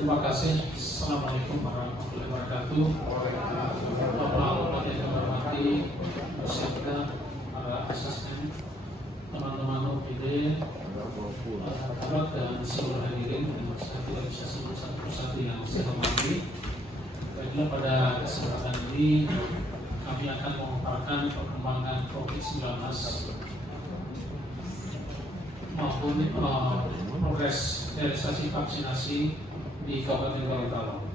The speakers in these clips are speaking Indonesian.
Terima kasih. Assalamualaikum warahmatullahi wabarakatuh. Bapak-bapak yang kami hormati, peserta, para asisten, teman-teman OPD, dan seluruh hadirin yang saya tidak bisa sebut satu persatu yang saya hormati. Baiklah, pada kesempatan ini kami akan memaparkan perkembangan COVID-19 maupun progres realisasi vaksinasi di Kabupaten Gorontalo.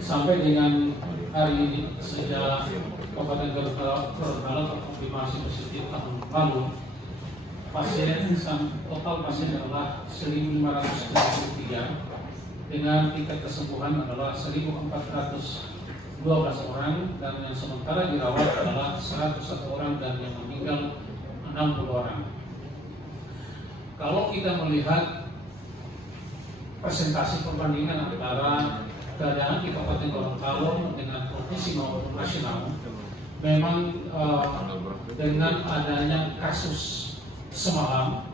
Sampai dengan hari ini, sejak Kabupaten Gorontalo terkonfirmasi positif tahun lalu, total pasien adalah 1.533 dengan tingkat kesembuhan adalah 1.412 orang, dan yang sementara dirawat adalah 101 orang dan yang meninggal 60 orang. Kalau kita melihat presentasi perbandingan antara keadaan di Kabupaten Gorontalo dengan provinsi maupun nasional, memang dengan adanya kasus semalam,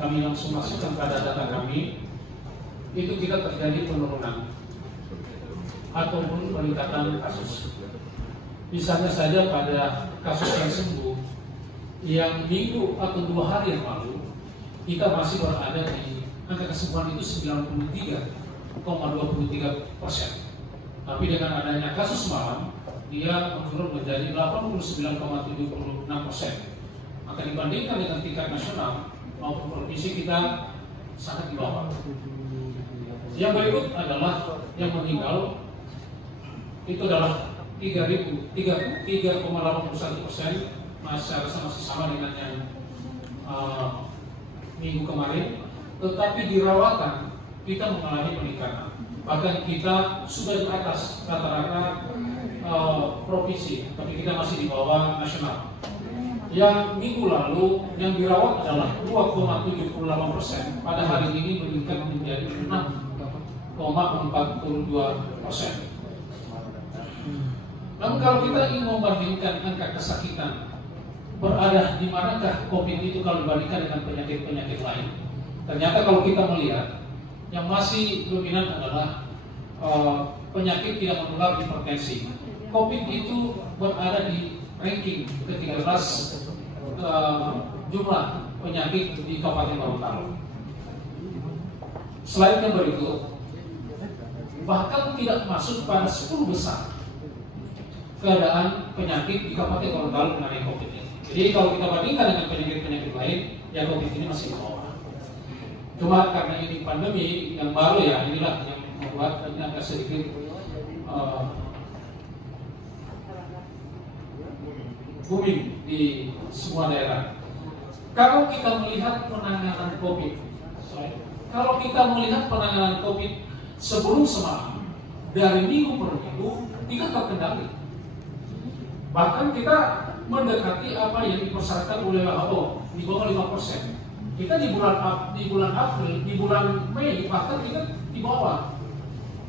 kami langsung masukkan pada data kami, itu tidak terjadi penurunan ataupun peningkatan kasus. Misalnya saja pada kasus yang sembuh, yang minggu atau 2 hari yang lalu, kita masih berada di angka kesembuhan itu 93,23%. Tapi dengan adanya kasus malam, dia menurun menjadi 89,76%. Maka dibandingkan dengan tingkat nasional maupun provinsi, kita sangat di bawah. Yang berikut adalah yang meninggal, itu adalah 3,81%, masih sama dengan yang minggu kemarin, tetapi di rawatan kita mengalami peningkatan. Bahkan kita sudah di atas rata-rata provinsi, tapi kita masih di bawah nasional. Yang minggu lalu yang dirawat adalah 2,78%, pada hari ini meningkat menjadi 6,42%. Namun kalau kita ingin membandingkan angka kesakitan, berada di manakah COVID itu kalau dibandingkan dengan penyakit-penyakit lain? Ternyata kalau kita melihat, yang masih dominan adalah penyakit tidak menular hipertensi. COVID itu berada di ranking ke-13 jumlah penyakit di Kabupaten Gorontalo. Selain yang berikut, bahkan tidak masuk pada 10 besar keadaan penyakit di Kabupaten Gorontalo mengenai COVID ini. Jadi kalau kita bandingkan dengan penyakit-penyakit lain, ya COVID ini masih bawah. Cuma karena ini pandemi yang baru, ya inilah yang membuat ini agak sedikit booming di semua daerah. Kalau kita melihat penanganan COVID, sebelum semalam, dari minggu per minggu kita terkendali. Bahkan kita mendekati apa yang dipersyaratkan oleh WHO, di bawah 5%. Kita di bulan April, di bulan Mei, bahkan kita di bawah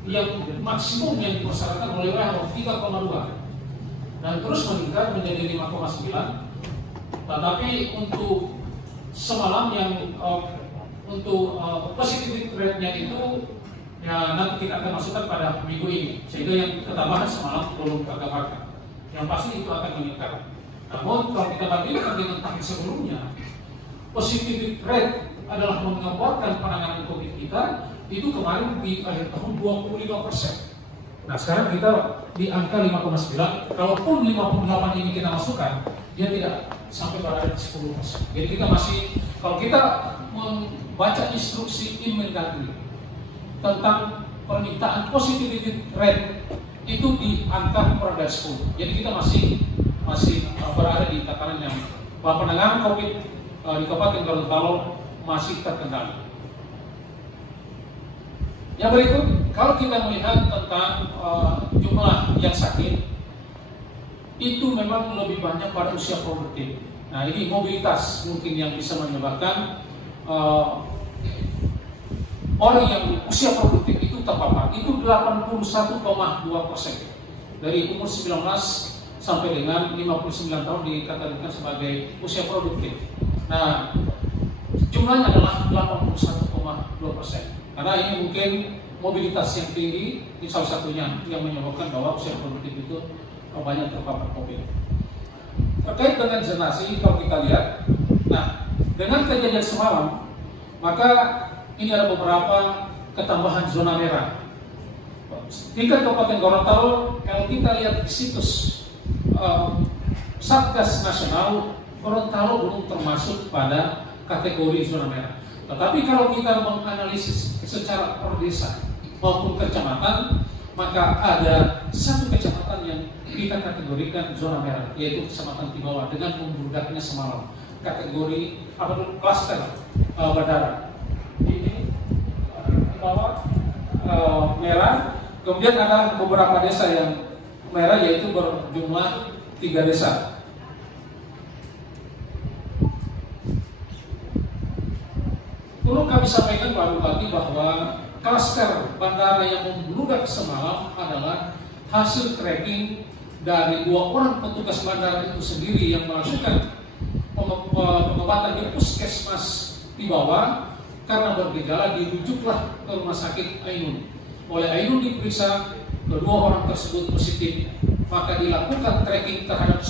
yang maksimum yang dipersyaratkan oleh WHO 3,2, dan terus meningkat menjadi 5,9. Tetapi untuk semalam yang untuk positivity rate-nya itu, ya nanti kita akan masukkan pada minggu ini, sehingga yang ketambahan semalam belum tergambarkan. Yang pasti itu akan meningkat. Namun kalau kita bandingkan dengan tahun sebelumnya, positivity rate adalah menggambarkan penanganan COVID kita itu kemarin di akhir tahun 25%. Nah sekarang kita di angka 5,9. Kalaupun 58 ini kita masukkan, dia tidak sampai pada 10%. Jadi kita masih, kalau kita membaca instruksi Inmendagri tentang permintaan positivity rate itu di angka kurang dari 10. Jadi kita masih berada di tataran yang bahwa penanganan COVID di Kabupaten Gorontalo masih terkendali. Yang berikut, kalau kita melihat tentang jumlah yang sakit, itu memang lebih banyak pada usia produktif. Nah ini mobilitas mungkin yang bisa menyebabkan orang yang usia produktif itu terpapar, itu 81,2%. Dari umur 19 sampai dengan 59 tahun dikategorikan sebagai usia produktif. Nah, jumlahnya adalah 81,2%. Karena ini mungkin mobilitas yang tinggi, ini salah satunya yang menyebabkan bahwa usia produktif itu banyak terpapar COVID. Terkait dengan zonasi, kalau kita lihat, nah dengan kejadian semalam, maka ini ada beberapa ketambahan zona merah. Tingkat Kabupaten Gorontalo, kalau kita lihat di situs Satgas Nasional, Gorontalo belum termasuk pada kategori zona merah. Tetapi kalau kita menganalisis secara per desa maupun kecamatan, maka ada satu kecamatan yang kita kategorikan zona merah, yaitu Kecamatan Tibawa dengan membludaknya semalam. Kategori apa itu? Klaster bandara. Ini Tibawa merah. Kemudian ada beberapa desa yang merah, yaitu berjumlah 3 desa. Perlu kami sampaikan Pak Bupati bahwa klaster bandara yang membludak semalam adalah hasil tracking dari 2 orang petugas bandara itu sendiri yang melakukan pengobatan di puskesmas Tibawa. Karena bergejala dirujuklah ke rumah sakit Ainun. Oleh Ainun diperiksa, kedua orang tersebut positif, maka dilakukan tracking terhadap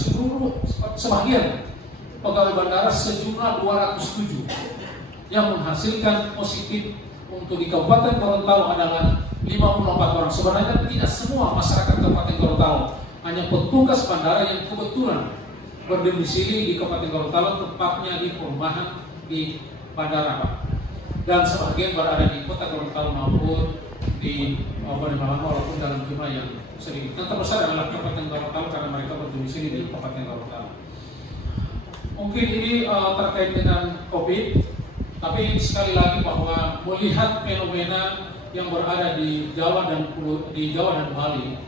sebagian pegawai bandara sejumlah 207 yang menghasilkan positif. Untuk di Kabupaten Gorontalo adalah 54 orang. Sebenarnya tidak semua masyarakat Kabupaten Gorontalo, hanya petugas bandara yang kebetulan berdomisili di Kabupaten Gorontalo, tepatnya di perumahan di bandara, Pak. Dan sebagian berada di Kota Gorontalo maupun di Malang, walaupun dalam jumlah yang sedikit. Yang terbesar adalah Kabupaten Gorontalo karena mereka berdomisili di Kabupaten Gorontalo. Mungkin ini terkait dengan COVID, tapi sekali lagi bahwa melihat fenomena yang berada di Jawa dan Bali,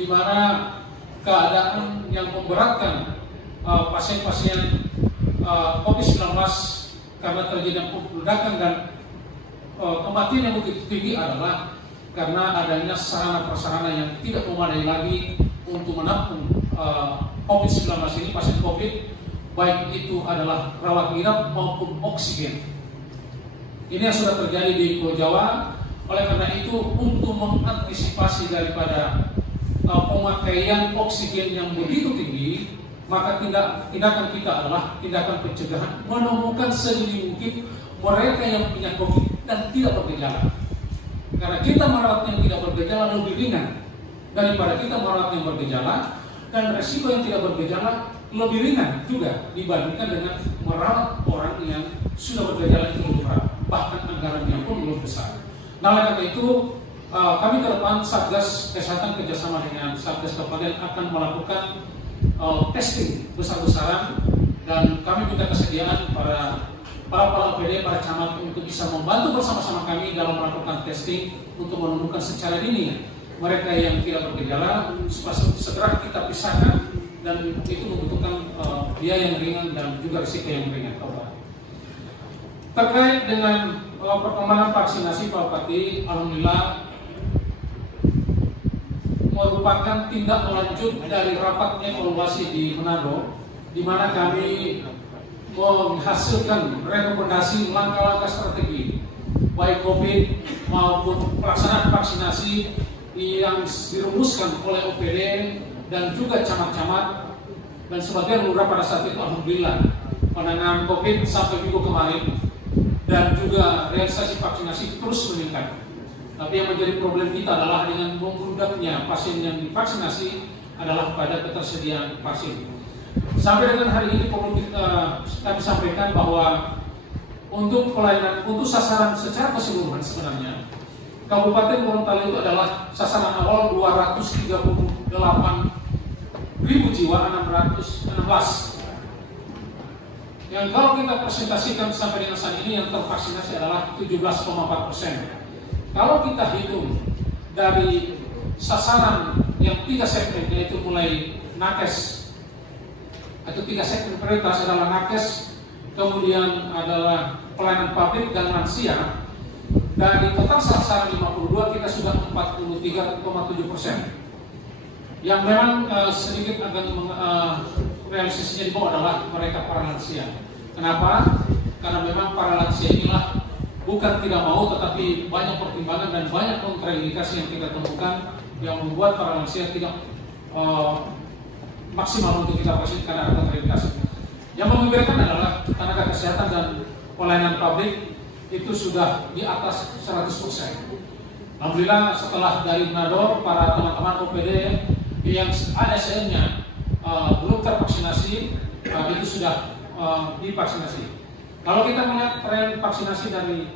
di mana keadaan yang memberatkan pasien-pasien COVID-19 karena terjadinya ledakan dan kematian yang begitu tinggi adalah karena adanya sarana prasarana yang tidak memadai lagi untuk menampung COVID-19 ini, pasien COVID, baik itu adalah rawat inap maupun oksigen. Ini yang sudah terjadi di Pulau Jawa. Oleh karena itu, untuk mengantisipasi daripada pemakaian oksigen yang begitu tinggi, maka tindakan kita adalah tindakan pencegahan, menemukan sedini mungkin mereka yang punya COVID dan tidak bergejala. Karena kita merawat yang tidak bergejala lebih ringan daripada kita merawat yang bergejala, dan resiko yang tidak bergejala lebih ringan juga dibandingkan dengan merawat orang yang sudah bergejala itu lebih berat, bahkan anggarannya pun lebih besar. Nah, oleh karena itu kami ke depan Satgas Kesehatan kerjasama dengan Satgas Kabupaten akan melakukan testing besar-besaran, dan kami minta kesediaan para OPD, para camat untuk bisa membantu bersama-sama kami dalam melakukan testing untuk menemukan secara dini mereka yang tidak bergejala supaya segera kita pisahkan, dan itu membutuhkan biaya yang ringan dan juga risiko yang ringan. Terkait dengan perkembangan vaksinasi, Pak Bupati, alhamdulillah merupakan tindak lanjut dari rapatnya evaluasi di Manado, di mana kami menghasilkan rekomendasi langkah-langkah strategi baik COVID maupun pelaksanaan vaksinasi yang dirumuskan oleh OPD dan juga camat-camat, dan sebagian lurah pada saat itu alhamdulillah penanganan COVID sampai minggu kemarin, dan juga realisasi vaksinasi terus meningkat. Tapi yang menjadi problem kita adalah dengan membludaknya pasien yang divaksinasi adalah pada ketersediaan vaksin. Sampai dengan hari ini perlu kami sampaikan bahwa untuk pelayanan, untuk sasaran secara keseluruhan sebenarnya Kabupaten Gorontalo itu adalah sasaran awal 238.000 jiwa, 616. Yang kalau kita presentasikan sampai dengan saat ini yang tervaksinasi adalah 17,4%. Kalau kita hitung dari sasaran yang 3 segmen, yaitu mulai nakes atau 3 segmen prioritas adalah nakes, kemudian adalah pelayanan publik dan lansia. Dari total sasaran 52 kita sudah 43,7%. Yang memang sedikit agak realisasinya di bawah adalah mereka para lansia. Kenapa? karena memang para lansia inilah bukan tidak mau, tetapi banyak pertimbangan dan banyak kontraindikasi yang kita temukan yang membuat para lansia tidak maksimal untuk kita vaksin karena ada kontraindikasi. Yang membedakan adalah tenaga kesehatan dan pelayanan publik itu sudah di atas 100%. Alhamdulillah setelah dari Manado, para teman-teman OPD yang ASN-nya belum tervaksinasi itu sudah divaksinasi. Kalau kita melihat tren vaksinasi dari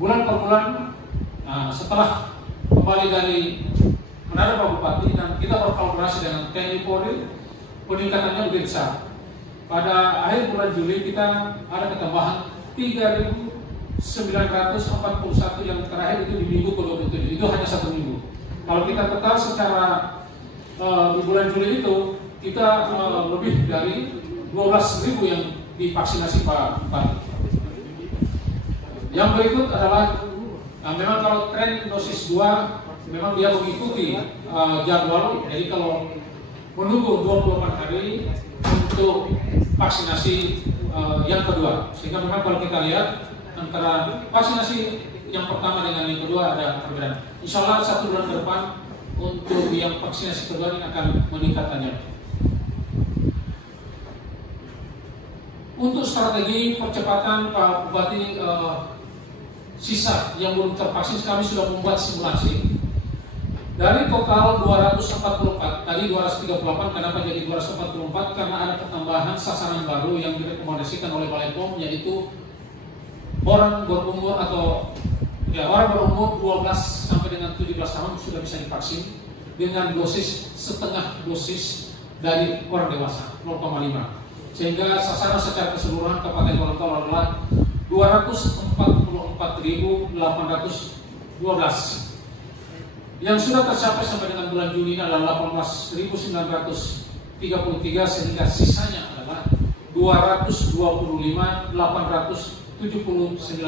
bulan per bulan, setelah kembali dari Manado Pak Bupati dan kita berkolaborasi dengan TNI Polri, peningkatannya lebih besar. Pada akhir bulan Juli kita ada ketambahan 3.941 yang terakhir itu di minggu ke-27, itu hanya 1 minggu. Kalau kita total secara di bulan Juli itu kita lebih dari 12.000 yang divaksinasi Pak Bupati. Yang berikut adalah memang kalau tren dosis 2 memang dia mengikuti jadwal, jadi kalau menunggu 24 hari untuk vaksinasi yang kedua, sehingga memang kalau kita lihat antara vaksinasi yang pertama dengan yang kedua ada perbedaan. Insya Allah 1 bulan ke depan untuk yang vaksinasi kedua ini akan meningkatannya. Untuk strategi percepatan Pak Bupati, sisa yang belum tervaksin kami sudah membuat simulasi. Dari total 244, tadi 238, kenapa jadi 244? Karena ada pertambahan sasaran baru yang direkomendasikan oleh Balai POM, yaitu orang berumur atau orang berumur 12 sampai dengan 17 tahun sudah bisa divaksin dengan dosis setengah dosis dari orang dewasa 0,5. Sehingga sasaran secara keseluruhan Kabupaten Gorontalo adalah 244.812. Yang sudah tercapai sampai dengan bulan Juni ini adalah 18.933, sehingga sisanya adalah 225.879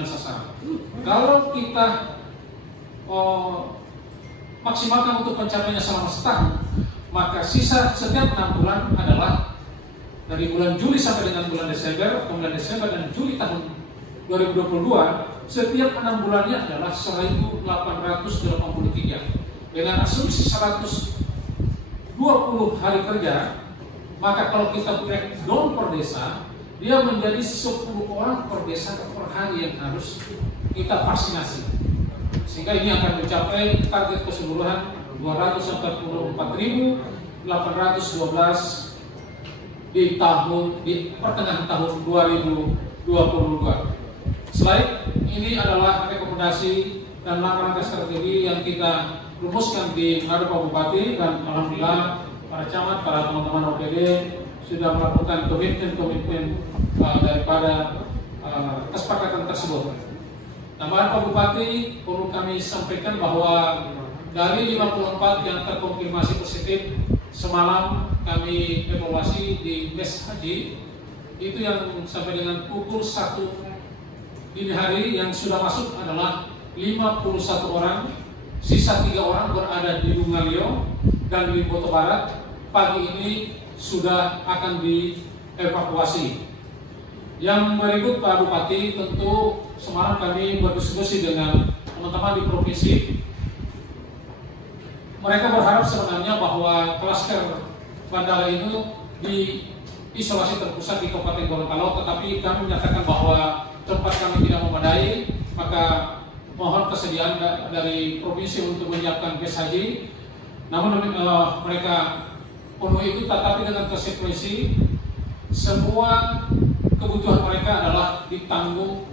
sasaran. Kalau kita maksimalkan untuk pencapaiannya selama setahun, maka sisa setiap 6 bulan adalah dari bulan Juli sampai dengan bulan Desember, kemudian Desember dan Juli tahun 2022, setiap 6 bulannya adalah 1.883. Dengan asumsi 120 hari kerja, maka kalau kita breakdown per desa, dia menjadi 10 orang per desa per hari yang harus kita vaksinasi. Sehingga ini akan mencapai target keseluruhan 244.812 di pertengahan tahun 2022. Selain ini adalah rekomendasi dan langkah-langkah strategi yang kita rumuskan di Manado Pak Bupati, dan alhamdulillah para camat, para teman-teman OPD sudah melakukan komitmen daripada kesepakatan tersebut. Tambahan Pak Bupati, perlu kami sampaikan bahwa dari 54 yang terkonfirmasi positif, semalam kami evaluasi di Mes Haji, itu yang sampai dengan pukul 1 dini hari yang sudah masuk adalah 51 orang. Sisa 3 orang berada di Dungalio dan di Boto Barat. Pagi ini sudah akan dievakuasi. Yang berikut Pak Bupati, tentu semalam kami berdiskusi dengan teman-teman di provinsi. Mereka berharap sebenarnya bahwa klaster Bandara itu diisolasi terpusat di Kabupaten Gorontalo, tetapi kami menyatakan bahwa tempat kami tidak memadai, maka mohon kesediaan dari provinsi untuk menyiapkan bus haji. Namun mereka penuhi itu, tetapi dengan konsekuensi semua kebutuhan mereka adalah ditanggung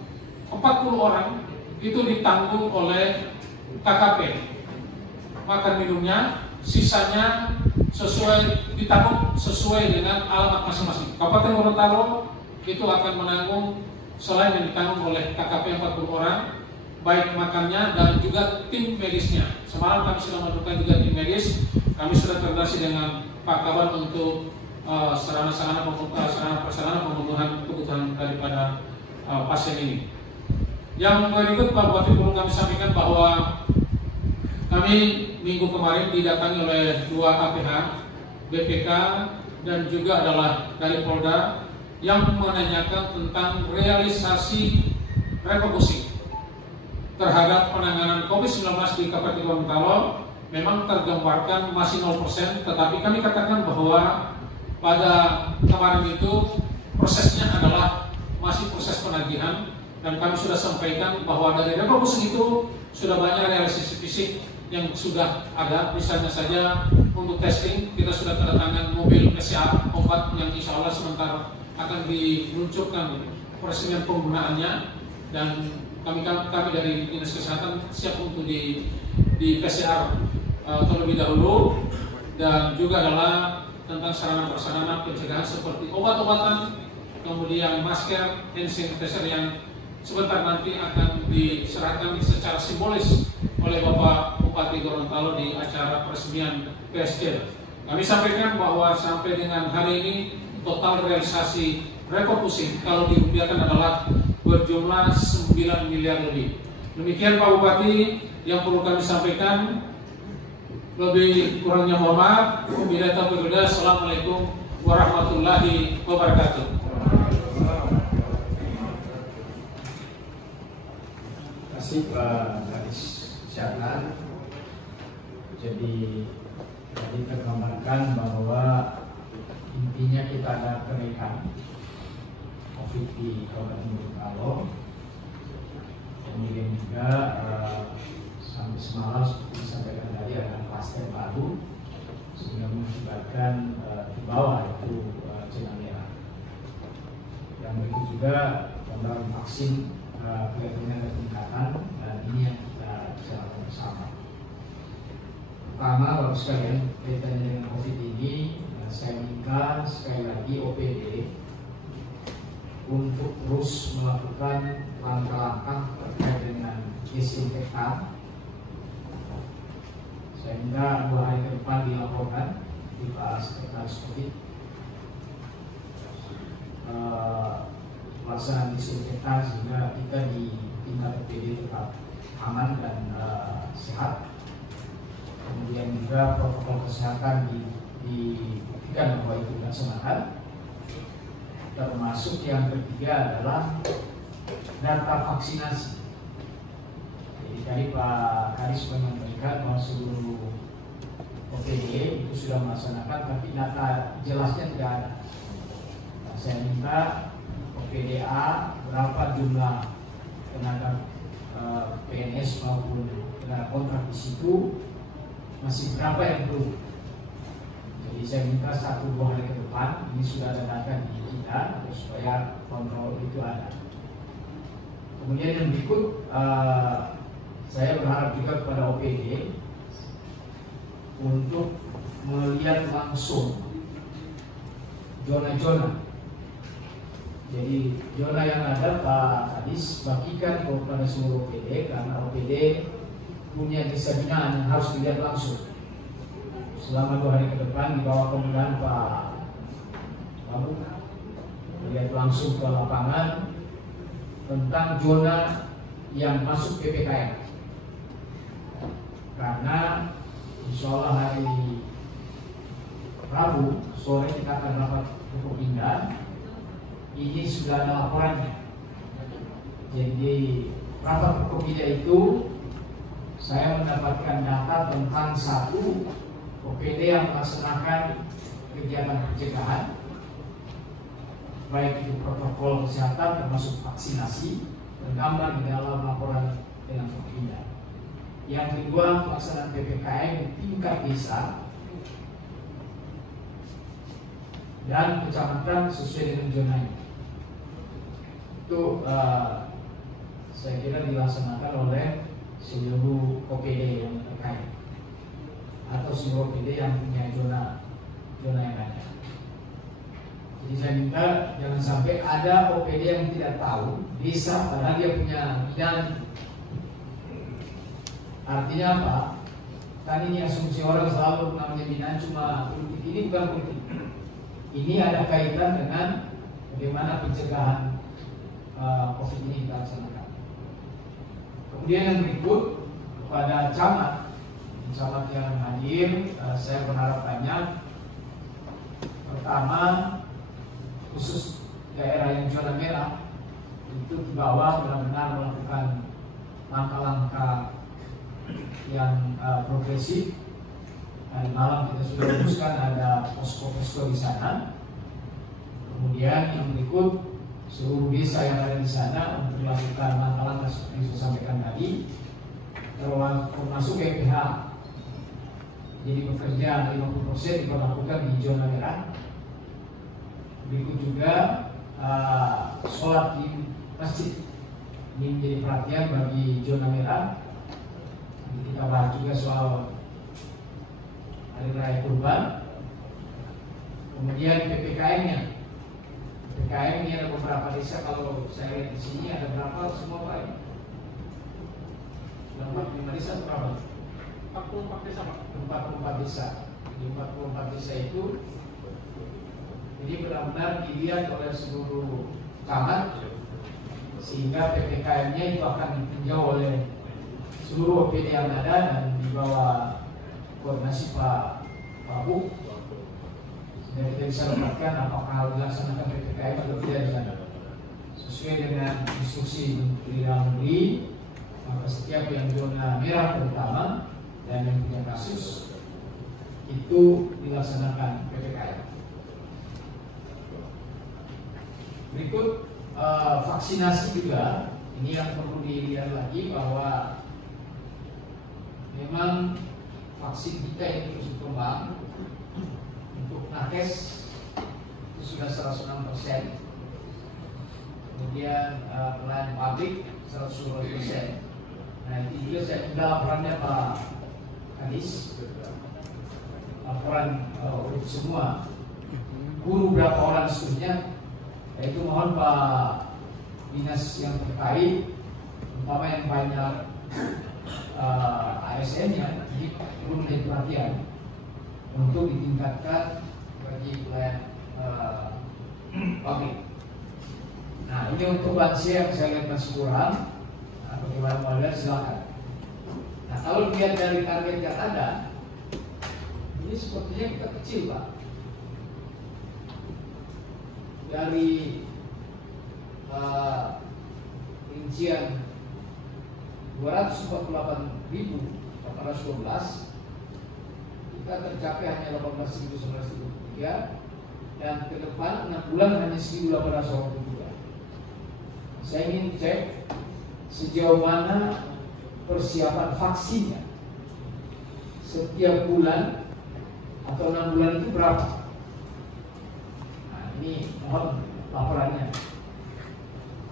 40 orang itu ditanggung oleh KKP. Makan minumnya, sisanya ditanggung sesuai dengan alamat masing-masing. Kabupaten Gorontalo itu akan menanggung selain yang ditanggung oleh KKP 40 orang, baik makannya dan juga tim medisnya. Semalam kami sudah menentukan juga tim medis. Kami sudah koordinasi dengan Pak Kaban untuk sarana pemenuhan kebutuhan daripada pasien ini. Yang berikut Pak Bupati, perlu kami sampaikan bahwa kami minggu kemarin didatangi oleh 2 APH, BPK dan juga adalah dari Polda yang menanyakan tentang realisasi refocusing terhadap penanganan COVID-19 di Kabupaten Gorontalo. Memang tergambarkan masih 0%, tetapi kami katakan bahwa pada kemarin itu prosesnya adalah masih proses penagihan, dan kami sudah sampaikan bahwa dari refocusing itu sudah banyak realisasi fisik yang sudah ada. Misalnya saja untuk testing kita sudah tanda tangan mobil PCR 4 yang insya Allah sebentar akan diluncurkan peresmian penggunaannya, dan kami dari Dinas Kesehatan siap untuk di PCR terlebih dahulu. Dan juga adalah tentang sarana-prasarana pencegahan seperti obat-obatan, kemudian masker, hand sanitizer yang sebentar nanti akan diserahkan secara simbolis oleh Bapak Bupati Gorontalo di acara peresmian PSC. Kami sampaikan bahwa sampai dengan hari ini total realisasi refocusing kalau dirupiahkan adalah berjumlah 9 miliar lebih. Demikian Pak Bupati yang perlu kami sampaikan. Lebih kurangnya mohon maaf. Wabillahi taufiq wal hidayah. Assalamualaikum warahmatullahi wabarakatuh. Terima kasih Pak Kadis Kesehatan. Jadi tadi tergambarkan bahwa intinya kita ada kenaikan COVID di Kabupaten Gorontalo. Kemudian juga sampai semalam seperti disampaikan tadi ada klaster baru sehingga mengakibatkan di bawah itu zona merah. Yang berikut juga tentang vaksin kelihatannya ada peningkatan, dan ini yang kita bicarakan bersama. Pertama, Bapak sekalian, kaitannya dengan COVID ini, saya minta sekali lagi OPD untuk terus melakukan langkah-langkah terkait dengan disinfektan. Saya minta 2 hari ke depan dilaporkan di Pak Sekretaris COVID pelaksanaan disinfektan sehingga kita di tingkat OPD tetap aman dan sehat. Kemudian juga protokol kesehatan dibuktikan bahwa itu dilaksanakan. Termasuk yang ketiga adalah data vaksinasi. Jadi tadi Pak Kadis menyampaikan bahwa seluruh OPD itu sudah melaksanakan, tapi data jelasnya tidak ada. Nah, saya minta OPDA berapa jumlah tenaga PNS maupun tenaga kontrak di situ, masih berapa yang perlu. Jadi saya minta 1-2 hari ke depan ini sudah ada data di kita supaya kontrol itu ada. Kemudian yang berikut, saya berharap juga kepada OPD untuk melihat langsung zona-zona. Jadi zona yang ada Pak Kadis bagikan kepada seluruh OPD, karena OPD punya desa binaan yang harus dilihat langsung. Selama 2 hari ke depan di bawah pemerintahan Pak Babu, melihat langsung ke lapangan tentang zona yang masuk PPKM. Karena insya Allah hari Rabu sore kita akan rapat Forkopimda. Ini sudah ada laporannya. Jadi rapat Forkopimda itu saya mendapatkan data tentang 1 OPD yang melaksanakan kegiatan pencegahan, baik itu protokol kesehatan termasuk vaksinasi, tergambar di dalam laporan dengan Forkopimda. Yang kedua, pelaksanaan PPKM tingkat desa dan kecamatan sesuai dengan zonanya. Itu saya kira dilaksanakan oleh seluruh OPD yang terkait atau seluruh OPD yang punya zona yang ada. Jadi saya minta jangan sampai ada OPD yang tidak tahu desa padahal dia punya bidang. Artinya apa? Kan ini asumsi orang selalu namanya binaan cuma politik. Ini bukan politik. Ini ada kaitan dengan bagaimana pencegahan COVID ini kita laksanakan. Kemudian yang berikut kepada camat yang hadir, saya berharap banyak. Pertama, khusus daerah yang zona merah itu di bawah benar-benar melakukan langkah-langkah yang progresif. Tadi malam kita sudah rumuskan ada posko-posko di sana. Kemudian yang berikut seluruh desa yang ada di sana untuk melakukan langkah-langkah seperti yang saya sampaikan tadi, termasuk PPH. Jadi bekerja 50% dilakukan di zona merah. Berikut juga sholat di masjid, ini menjadi perhatian bagi zona merah. Kita bahas juga soal hari raya Kurban. Kemudian PPKM-nya. PPKM ini ada beberapa desa, kalau saya lihat di sini ada berapa semua Pak? 45 desa berapa? 44 desa Pak. 44 desa. Di 44 desa itu ini benar-benar dilihat oleh seluruh camat, sehingga PPKM-nya itu akan ditinjau oleh seluruh OPD yang ada dan di bawah koordinasi Pak Bu. Dan kita bisa dapatkan apakah dilaksanakan PPKM atau tidak di sana. Sesuai dengan instruksi Menteri Dalam Negeri, maka setiap yang zona merah terutama dan yang punya kasus itu dilaksanakan PPKM. Berikut vaksinasi juga, ini yang perlu dilihat lagi bahwa memang vaksin kita ini terus berkembang. Untuk nakes itu sudah 106%, kemudian pelayan publik 120%. Nah itu juga saya minta laporannya Pak Kadis, laporan untuk semua guru berapa orang seterusnya. Itu mohon Pak dinas yang terkait, terutama yang banyak ASN-nya, ini perlu menjadi perhatian untuk ditingkatkan bagi pelayan publik. Nah ini untuk lansia yang saya lihat masih kurang. Nah, bagaimana mau lihat silakan. Nah kalau lihat dari target yang ada, ini sepertinya kita kecil Pak. Dari rincian 248.412 kita tercapai hanya 18.933, dan ke depan 6 bulan hanya 1.882. Saya ingin cek sejauh mana persiapan vaksinnya. Setiap bulan atau 6 bulan itu berapa? Nah ini mohon laporannya.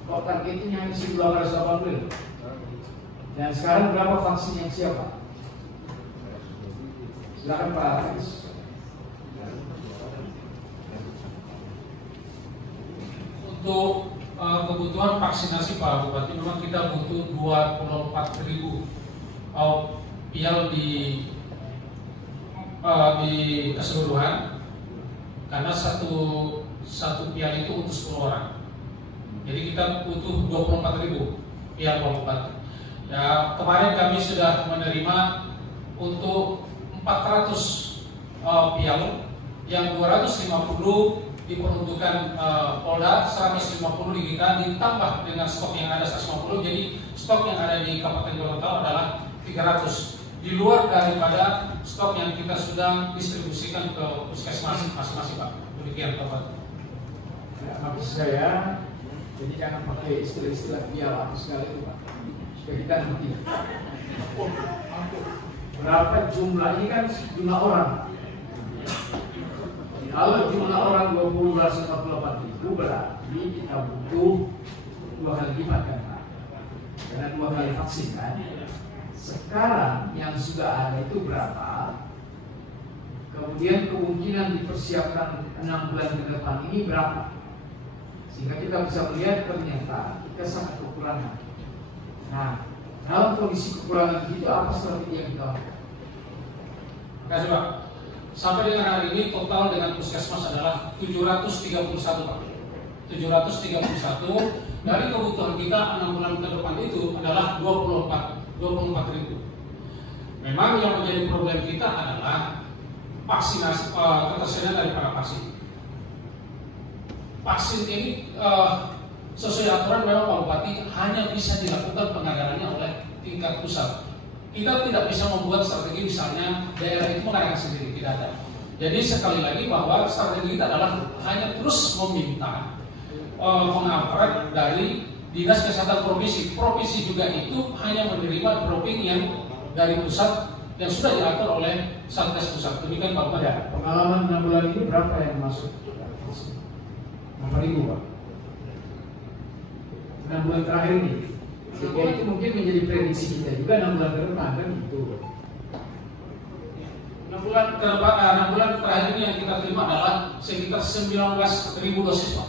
Kok targetnya hanya 1.880? Dan sekarang berapa vaksin yang siap Pak? Silakan Pak Haris. Untuk kebutuhan vaksinasi Pak Bupati, memang kita butuh 24.000 pial di keseluruhan, karena satu pial itu untuk 10 orang. Jadi kita butuh 24.000 pial Pak Bupati. Ya, kemarin kami sudah menerima untuk 400 pial, yang 250 diperuntukkan Polda, 150 di kita, ditambah dengan stok yang ada 150, jadi stok yang ada di Kabupaten Gorontalo adalah 300, di luar daripada stok yang kita sudah distribusikan ke puskesmas masing-masing Pak. Demikian Pak. Ya, maksud saya, jadi jangan pakai istilah-istilah pial atau segala itu Pak, supaya kita ngerti. Berapa jumlah ini kan jumlah orang. Kalau jumlah orang 248.000 berarti kita butuh 2 kali lipat kan Pak, karena 2 kali vaksin kan. Sekarang yang sudah ada itu berapa? Kemudian kemungkinan dipersiapkan 6 bulan ke depan ini berapa? Sehingga kita bisa melihat ternyata kita sangat kekurangan. Nah, dalam kondisi kekurangan itu apa strategi yang kita lakukan? Terima kasih Pak. Sampai dengan hari ini total dengan puskesmas adalah 731 Pak. 731 dari kebutuhan kita 6 bulan ke depan itu adalah 24.000. Memang yang menjadi problem kita adalah vaksinasi, ketersediaan daripada vaksin. vaksin ini sesuai aturan memang Pak Bupati hanya bisa dilakukan pengadaannya oleh tingkat pusat. Kita tidak bisa membuat strategi misalnya daerah itu mengadakan sendiri, tidak ada. Jadi sekali lagi bahwa strategi kita adalah hanya terus meminta pengawalan dari Dinas Kesehatan Provinsi. Provinsi juga itu hanya menerima dropping yang dari pusat yang sudah diatur oleh Satgas Pusat. Demikian Pak Bupati. Ya, pengalaman 6 bulan ini berapa yang masuk? 6.000 Pak. 6 bulan terakhir ini. Sehingga itu mungkin menjadi prediksi kita juga 6 bulan ke depan kan gitu. 6 bulan ke depan, 6 bulan terakhir ini yang kita terima adalah sekitar 19.000 dosis Pak.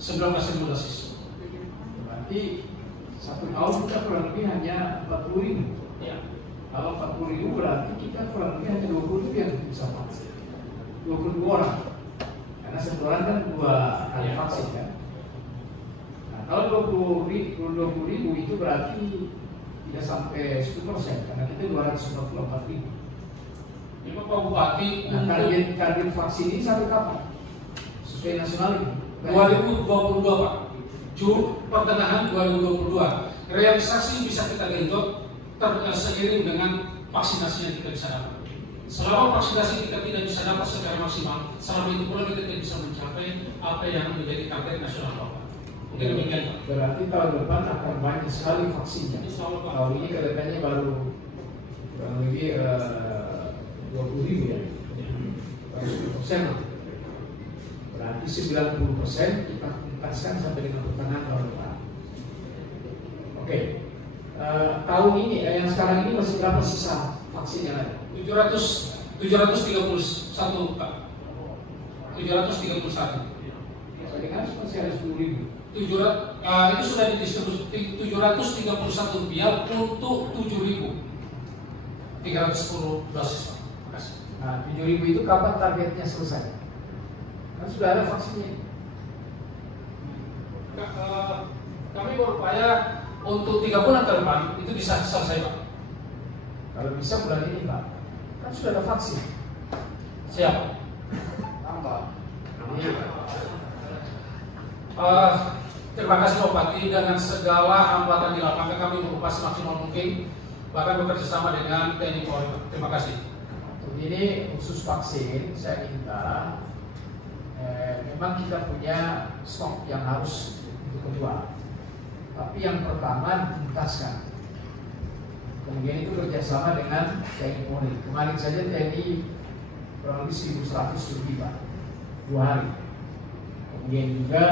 19.000 dosis. Berarti 1 tahun kita kurang lebih hanya 40.000. Ya. Kalau 40.000 berarti kita kurang lebih hanya 20.000 yang bisa vaksin. 22 orang. Karena satu orang kan 2 kali vaksin kan. Nah, kalau 20.000 itu berarti tidak sampai 10%, karena kita 244.000. Ini Pak Bupati, Nah, target vaksin ini sampai kapan? Survei nasional ini 2022 Pak. Pertengahan 2022. Realisasi bisa kita genjot seiring dengan vaksinasi yang kita bisa dapat. Selama vaksinasi kita tidak bisa dapat secara maksimal, selama itu pula kita tidak bisa mencapai apa yang menjadi target nasional Bapak. Mungkin demikian Pak. Berarti tahun depan akan banyak sekali vaksinnya. Insya Allah Pak. Tahun ini kelihatannya baru kurang lebih 20.000 ya. Baru 10%. Berarti 90% kita tuntaskan sampai dengan pertengahan tahun depan. Oke. Tahun ini yang sekarang ini masih berapa sisa vaksin yang ada? 731 Pak. 731. Tadi kan masih ada 10.000. Itu sudah didistribusi 731 vial untuk 7.310 dosis Pak. Terima kasih. Nah, 7.000 itu kapan targetnya selesai? Kan sudah ada vaksinnya. Kami berupaya untuk 3 bulan ke depan itu bisa selesai Pak. Kalau bisa bulan ini Pak, kan sudah ada vaksin. Siap. Tambah. Jadi, terima kasih Pak Bupati, dengan segala hambatan di lapangan kami berupaya semaksimal mungkin, bahkan bekerja sama dengan TNI Polri. Terima kasih. Ini khusus vaksin, saya minta memang kita punya stok yang harus kedua. Tapi yang pertama dituntaskan. Kemudian itu kerjasama dengan TNI Polri. Kemarin saja TNI kurang lebih 1.100 lebih Pak, 2 hari. Kemudian juga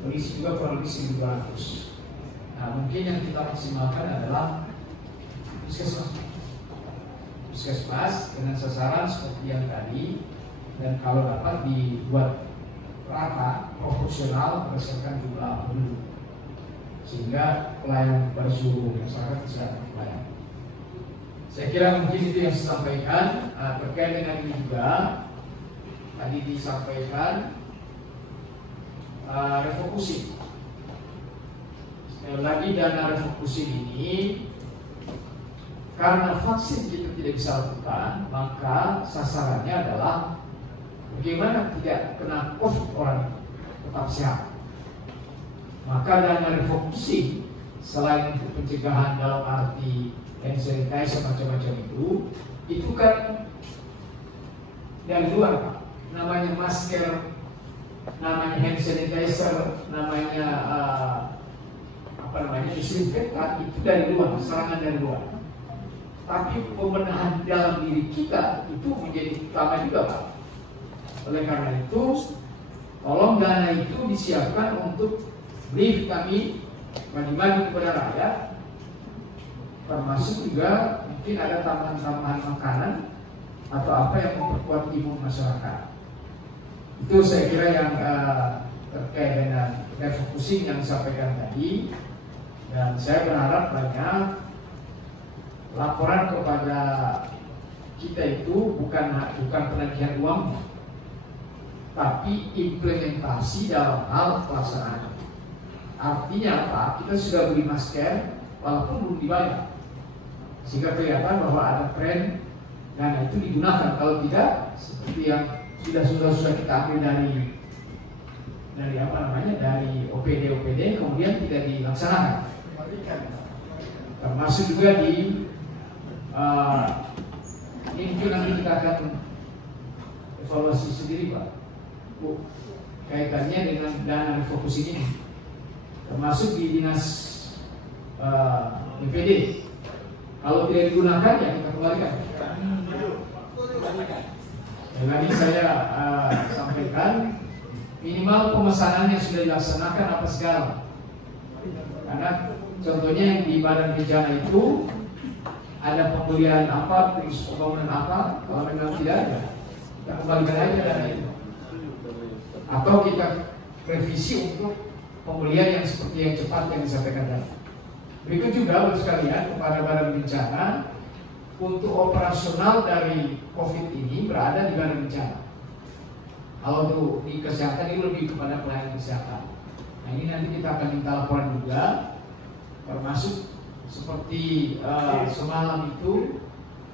polisi juga kurang lebih 1.200. Nah, mungkin yang kita maksimalkan adalah puskesmas dengan sasaran seperti yang tadi, dan kalau dapat dibuat rata proporsional berdasarkan jumlah penduduk, sehingga pelayanan kepada seluruh masyarakat bisa terlayani. Saya kira mungkin itu yang saya sampaikan. Terkait dengan ini juga tadi disampaikan refocusing. Sekali lagi, dana refocusing ini karena vaksin kita tidak bisa lakukan, maka sasarannya adalah bagaimana tidak kena COVID orang tetap sehat. Maka dana refocusing selain untuk pencegahan dalam arti hand sanitizer macam-macam itu kan dari luar Pak. Namanya masker, namanya hand sanitizer, namanya disinfektan, itu dari luar, serangan dari luar. Tapi pembenahan dalam diri kita itu menjadi utama juga Pak. Oleh karena itu, tolong dana itu disiapkan untuk brief kami bagi-bagi kepada rakyat, termasuk juga mungkin ada tambahan-tambahan makanan atau apa yang memperkuat imun masyarakat. Itu saya kira yang terkait dengan refocusing yang disampaikan tadi, dan saya berharap banyak laporan kepada kita itu bukan penagihan uang, tapi implementasi dalam hal pelaksanaan. Artinya apa? Kita sudah beli masker walaupun belum dibayar, sehingga kelihatan bahwa ada tren dana itu digunakan. Kalau tidak, seperti yang sudah kita ambil dari laksanakan. Termasuk juga di ini nanti kita akan evaluasi sendiri Pak, kaitannya dengan dana refocusing ini, termasuk di dinas BPD. Kalau tidak digunakan ya kita kembalikan. Dan lagi saya sampaikan, minimal pemesanan yang sudah dilaksanakan apa segala. Karena contohnya yang di badan bencana itu ada pembelian apa, terus pembangunan apa, kalau memang tidak ada, kita kembalikan aja dana itu. Atau kita revisi untuk pembelian yang seperti yang cepat yang disampaikan tadi. Berikut juga Bapak sekalian kepada badan bencana, untuk operasional dari COVID ini berada di badan bencana. Kalau untuk di kesehatan ini lebih kepada pelayanan kesehatan. Nah ini nanti kita akan minta laporan juga, termasuk seperti semalam itu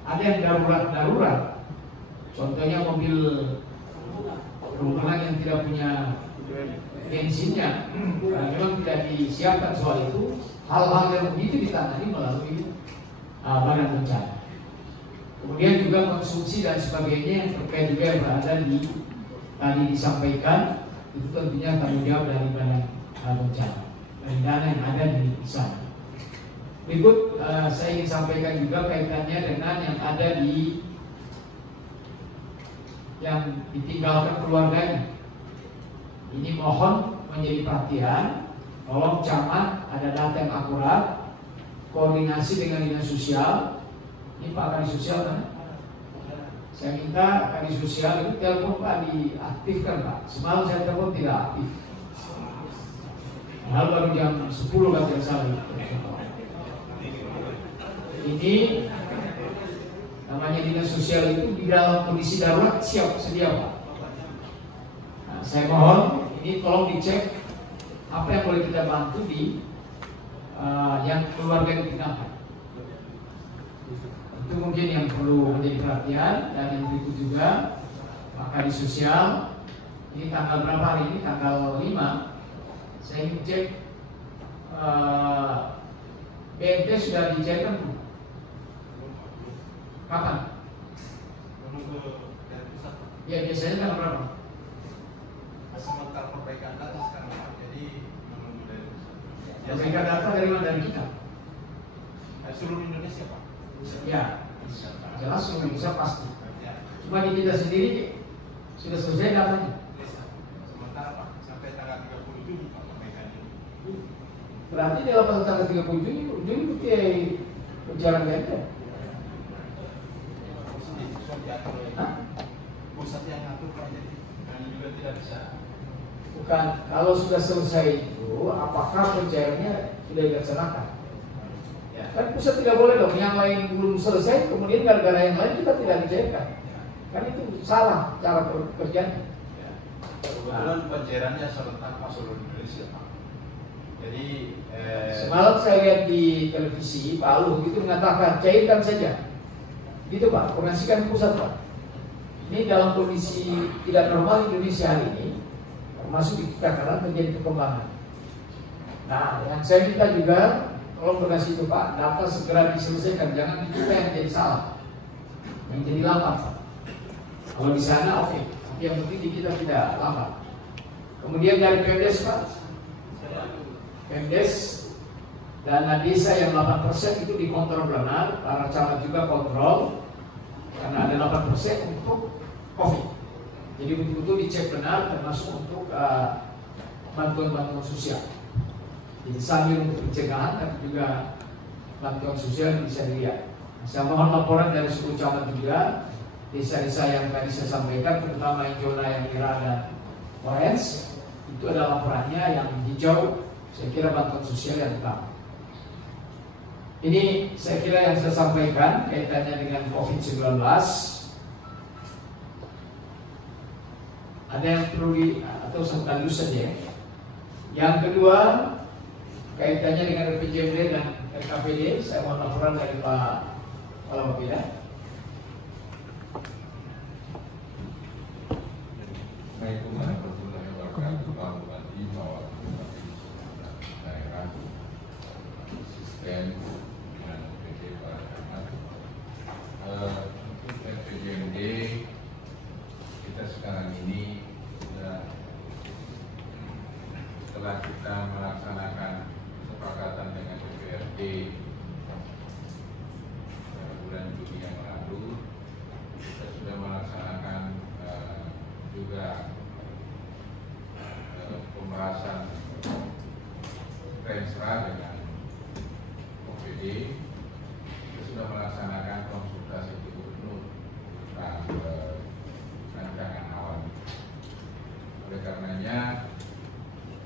ada yang darurat. Contohnya mobil rombongan yang tidak punya bensinnya, karena memang tidak disiapkan soal itu. Hal-hal yang begitu ditangani melalui badan bencana. Kemudian juga konsumsi dan sebagainya yang terkait juga yang berada di tadi disampaikan, itu tentunya tanggung jawab dari badan bencana, dari dana yang ada di sana. Berikut saya ingin sampaikan juga kaitannya dengan yang ada di yang ditinggalkan keluarganya. Ini mohon menjadi perhatian. Tolong camat ada data yang akurat, koordinasi dengan dinas sosial. Ini Pak Kadis Sosial kan? Saya minta Kadis Sosial itu telepon Pak diaktifkan Pak. Semalam saya telepon tidak aktif. Hal baru jam 10 kan tidak salah. Ini namanya dinas sosial itu di dalam kondisi darurat siap sedia Pak. Nah, saya mohon ini tolong dicek apa yang boleh kita bantu di yang keluarga ditinggalkan. Itu mungkin yang perlu menjadi perhatian. Dan yang berikut juga Pak Kadis Sosial, ini tanggal berapa hari ini? Tanggal 5. Saya ingin cek BNT sudah dicairkan belum? Kapan? Ya biasanya tanggal berapa? Sementara perbaikan data sekarang Pak, jadi menunggu dari pusat. Perbaikan data dari mana? Dari kita? Seluruh Indonesia Pak. Ya, jelas seluruh Indonesia pasti. Cuma di kita sendiri sudah selesai datanya. Sementara Pak, sampai tanggal 30 Juni Pak perbaikan ini. Berarti dalam tanggal 30 Juni bukti berjalan BNT. Pusat yang ngatur Pak, jadi kami juga tidak bisa. Bukan, kalau sudah selesai itu, apakah pencairannya sudah dilaksanakan? Ya, kan pusat tidak boleh dong, yang lain belum selesai, kemudian gara-gara yang lain kita tidak dicairkan. Kan itu salah cara pekerjaannya. Ya. Kebetulan pencairannya serentak Pak seluruh Indonesia Pak. Jadi semalam saya lihat di televisi Pak Luhut itu mengatakan cairkan saja. Gitu Pak, koordinasikan pusat Pak. Ini dalam kondisi tidak normal Indonesia hari ini, termasuk di kita karena terjadi perkembangan. Nah, yang saya minta juga, tolong koordinasi itu Pak, data segera diselesaikan, jangan kita yang jadi salah, yang jadi lambat Pak. Kalau di sana oke, tapi yang penting di kita tidak lambat. Kemudian dari Pemdes Pak, Pemdes dana desa yang 8% itu dikontrol benar, para camat juga kontrol, karena ada 8% untuk COVID. Jadi betul-betul dicek benar, termasuk untuk bantuan-bantuan sosial. Jadi sambil untuk pencegahan, tapi juga bantuan sosial bisa dilihat. Saya mohon laporan dari suku camat juga, desa-desa yang tadi saya sampaikan, terutama yang zona yang merah dan orange, itu ada laporannya. Yang hijau, saya kira bantuan sosial yang utama. Ini saya kira yang saya sampaikan kaitannya dengan COVID-19. Ada yang perlu atau sekaligus saja. Yang kedua kaitannya dengan RPJMD dan RKPD, saya mohon laporan dari Pak Kepala Bapeda. Assalamualaikum warahmatullahi wabarakatuh. Pak Bupati, Pak Wakil Bupati daerah, Presiden dengan OPD Pak Camat. Untuk RPJMD kita sekarang ini sudah setelah kita melaksanakan kesepakatan dengan DPRD bulan Juli yang lalu, kita sudah melaksanakan juga pembahasan Rensra dengan OPD. Kita sudah melaksanakan konsultasi di gubernur tentang rancangan awal. Oleh karenanya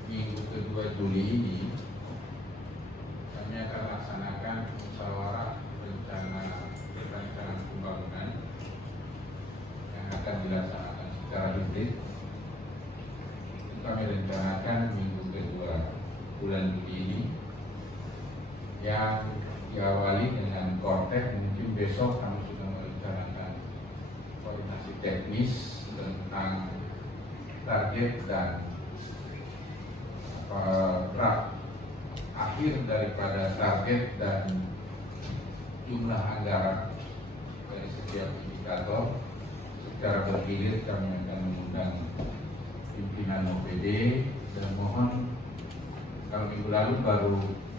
minggu kedua Juli ini kami akan laksanakan musyawarah rancangan pembangunan yang akan dilaksanakan secara hibrid. Kami rencanakan minggu kedua bulan Juli ini yang diawali dengan kontek. Mungkin besok kami sudah merencanakan koordinasi teknis tentang target dan draft akhir daripada target dan jumlah anggaran dari setiap indikator. Secara bergilir kami akan mengundang pimpinan OPD dan mohon, kalau minggu lalu baru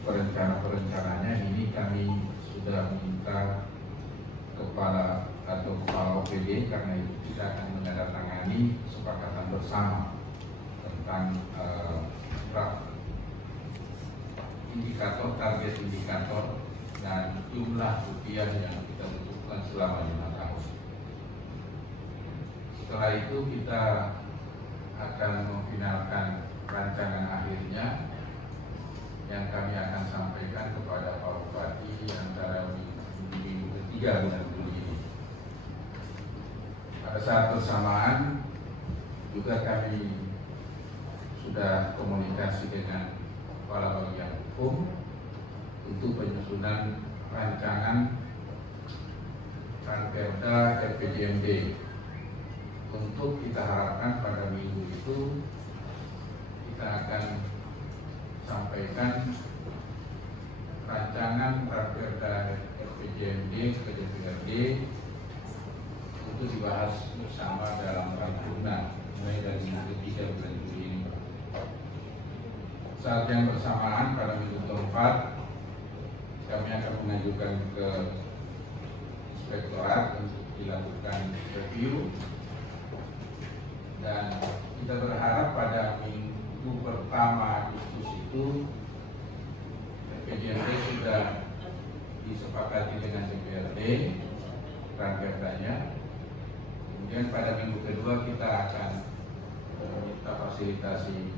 perencananya, ini kami sudah minta kepala OPD karena itu kita akan menandatangani kesepakatan bersama tentang draft indikator, target indikator dan jumlah rupiah yang kita butuhkan selama 5 tahun. Setelah itu kita akan memfinalkan rancangan akhirnya yang kami akan sampaikan kepada Pak Bupati antara minggu ketiga bulan Juli ini. Pada saat bersamaan juga kami sudah komunikasi dengan kepala bagian hukum untuk penyusunan rancangan Ranperda RPJMD. Untuk kita harapkan pada minggu itu kita akan sampaikan rancangan Ranperda RPJMD ke DPRD untuk dibahas bersama dalam paripurna mulai dari minggu ketiga bulan Juli ini. Saat yang bersamaan pada minggu keempat kami akan mengajukan ke Inspektorat untuk dilakukan review, dan kita berharap pada minggu pertama Agustus itu RPJMD sudah disepakati dengan DPRD Ranperdanya. Kemudian pada minggu kedua kita akan meminta fasilitasi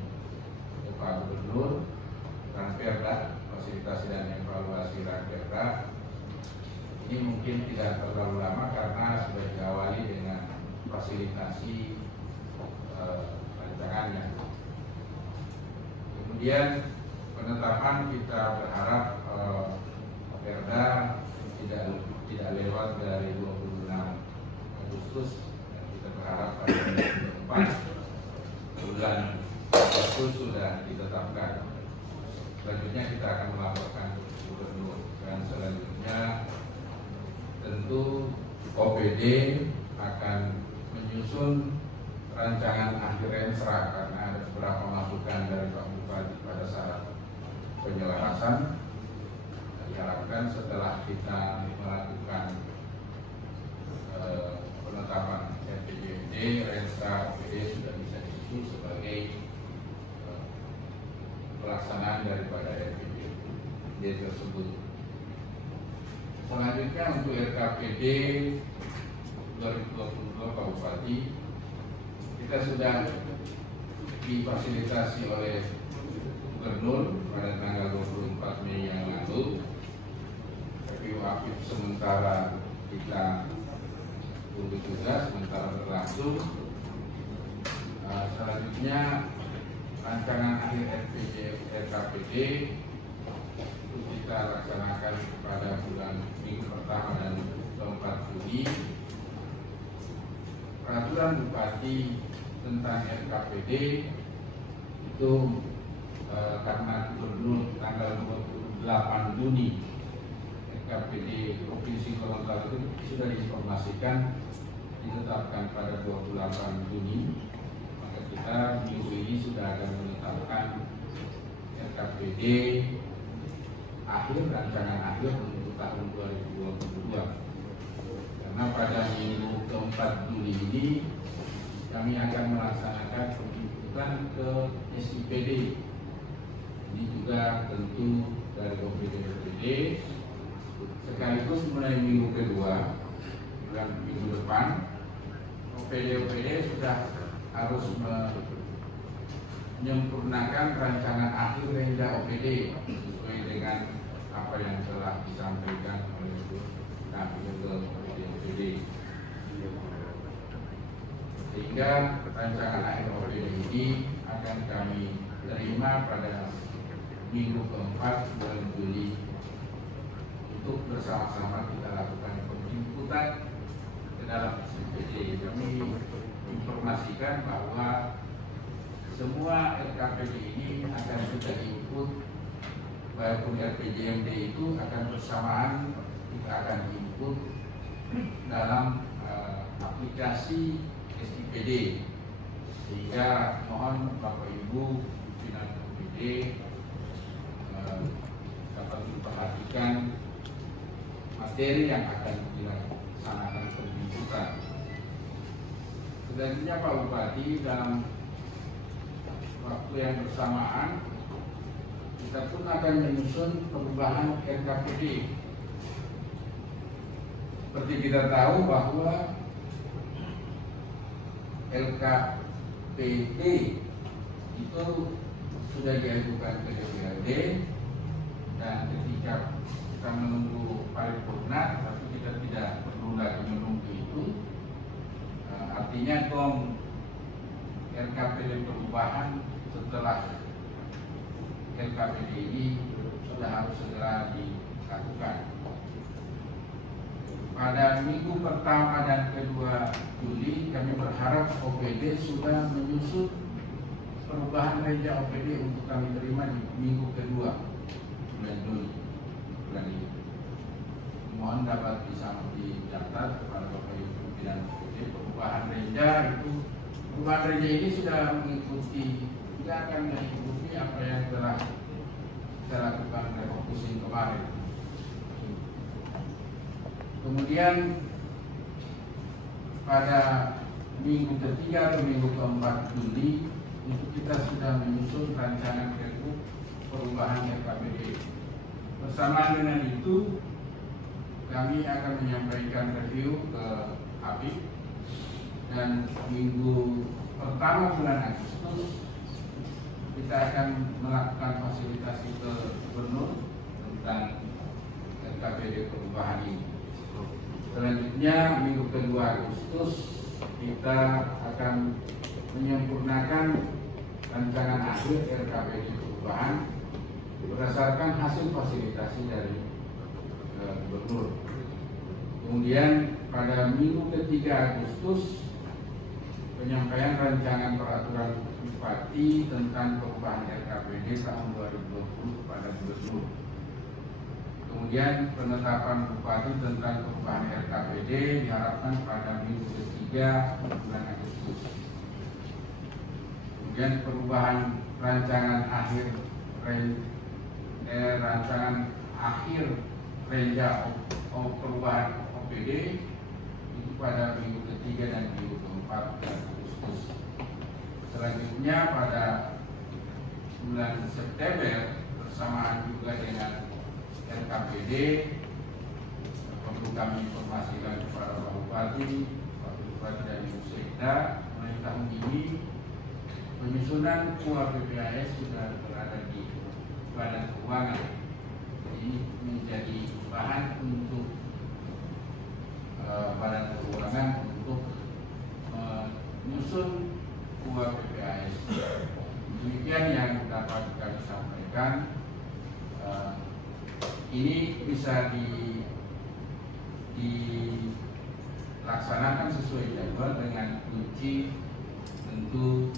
Pak Gubernur Ranperda, fasilitasi dan evaluasi Ranperda. Ini mungkin tidak terlalu lama karena sudah diawali dengan fasilitasi rancangannya. Kemudian penetapan kita berharap Perda tidak lewat dari 26 Agustus. Kita berharap pada bulan 4 bulan Agustus sudah ditetapkan. Selanjutnya kita akan melaporkan ke Gubernur, dan selanjutnya tentu OPD akan menyusun rancangan akhir Rensra karena ada beberapa masukan dari Pak Bupati pada saat penyelarasan. Diharapkan setelah kita melakukan penetapan RPJMD, Rensra OPD sudah bisa disusun sebagai pelaksanaan daripada RPJMD tersebut. Selanjutnya untuk RKPD 2022 Pak Bupati, kita sudah difasilitasi oleh Gubernur pada tanggal 24 Mei yang lalu. Review aktif sementara kita tunggu juga, sementara berlangsung. Selanjutnya rancangan akhir RKPD itu kita laksanakan pada bulan minggu pertama dan keempat Juli. Peraturan Bupati tentang RKPD itu karena Gubernur tanggal 28 Juni RKPD Provinsi Gorontalo itu sudah diinformasikan ditetapkan pada 28 Juni, maka kita minggu ini sudah akan menetapkan RKPD rancangan akhir untuk tahun 2022. Karena pada minggu keempat Juli ini kami akan melaksanakan penjemputan ke SIPD. Ini juga tentu dari OPD sekaligus mulai minggu kedua bulan minggu depan OPD sudah harus menyempurnakan rancangan akhir Renja OPD sesuai dengan apa yang telah disampaikan oleh Ketua OPD. Sehingga rancangan akhir OPD ini akan kami terima pada minggu keempat bulan Juli untuk bersama-sama kita lakukan penjemputan ke dalam SIPD. Kami informasikan bahwa semua RKPD ini akan kita input, walaupun RPJMD itu akan bersamaan kita akan input dalam aplikasi SIPD, sehingga mohon Bapak Ibu pimpinan OPD dapat memperhatikan materi yang akan dilaksanakan penjemputan. Selanjutnya Pak Bupati, dalam waktu yang bersamaan kita pun akan menyusun perubahan RKPD. Seperti kita tahu bahwa LKPD itu sudah diajukan ke DPRD, dan ketika kita menunggu paripurna, tapi kita tidak perlu lagi menunggu itu. Artinya RKPD perubahan setelah LKPD ini sudah harus segera dilakukan. Pada minggu pertama dan kedua Juli kami berharap OPD sudah menyusun perubahan Renja OPD untuk kami terima di minggu kedua bulan Juli bulan ini. Mohon dapat dicatat kepada Bapak Ibu pimpinan OPD, perubahan Renja ini sudah mengikuti, tidak akan mengikuti apa yang telah kita lakukan refocusing kemarin. Kemudian pada minggu ketiga atau minggu keempat Juli itu kita sudah menyusun rancangan pergub perubahan RKPD. Bersamaan dengan itu kami akan menyampaikan review ke APIK, dan minggu pertama bulan Agustus kita akan melakukan fasilitasi ke Gubernur tentang RKPD perubahan ini. Selanjutnya minggu kedua Agustus kita akan menyempurnakan rancangan akhir RKPD perubahan berdasarkan hasil fasilitasi dari Gubernur. Kemudian pada minggu ketiga Agustus penyampaian rancangan peraturan Bupati tentang perubahan RKPD tahun 2020 kepada Gubernur. Kemudian penetapan Bupati tentang perubahan RKPD diharapkan pada minggu ketiga bulan Agustus. Kemudian perubahan rancangan akhir Renja perubahan OPD itu pada minggu ketiga dan minggu keempat Agustus. Selanjutnya pada bulan September bersamaan juga dengan RKPD perlu kami informasikan kepada Pak Bupati, Pak Bupati dan Ibu Sekda, mulai tahun ini penyusunan KUA PPAS sudah berada di Badan Keuangan. Ini menjadi bahan untuk Badan Keuangan untuk menyusun KUA PPAS. Demikian yang dapat kami sampaikan. Ini bisa dilaksanakan sesuai jadwal dengan kunci tentu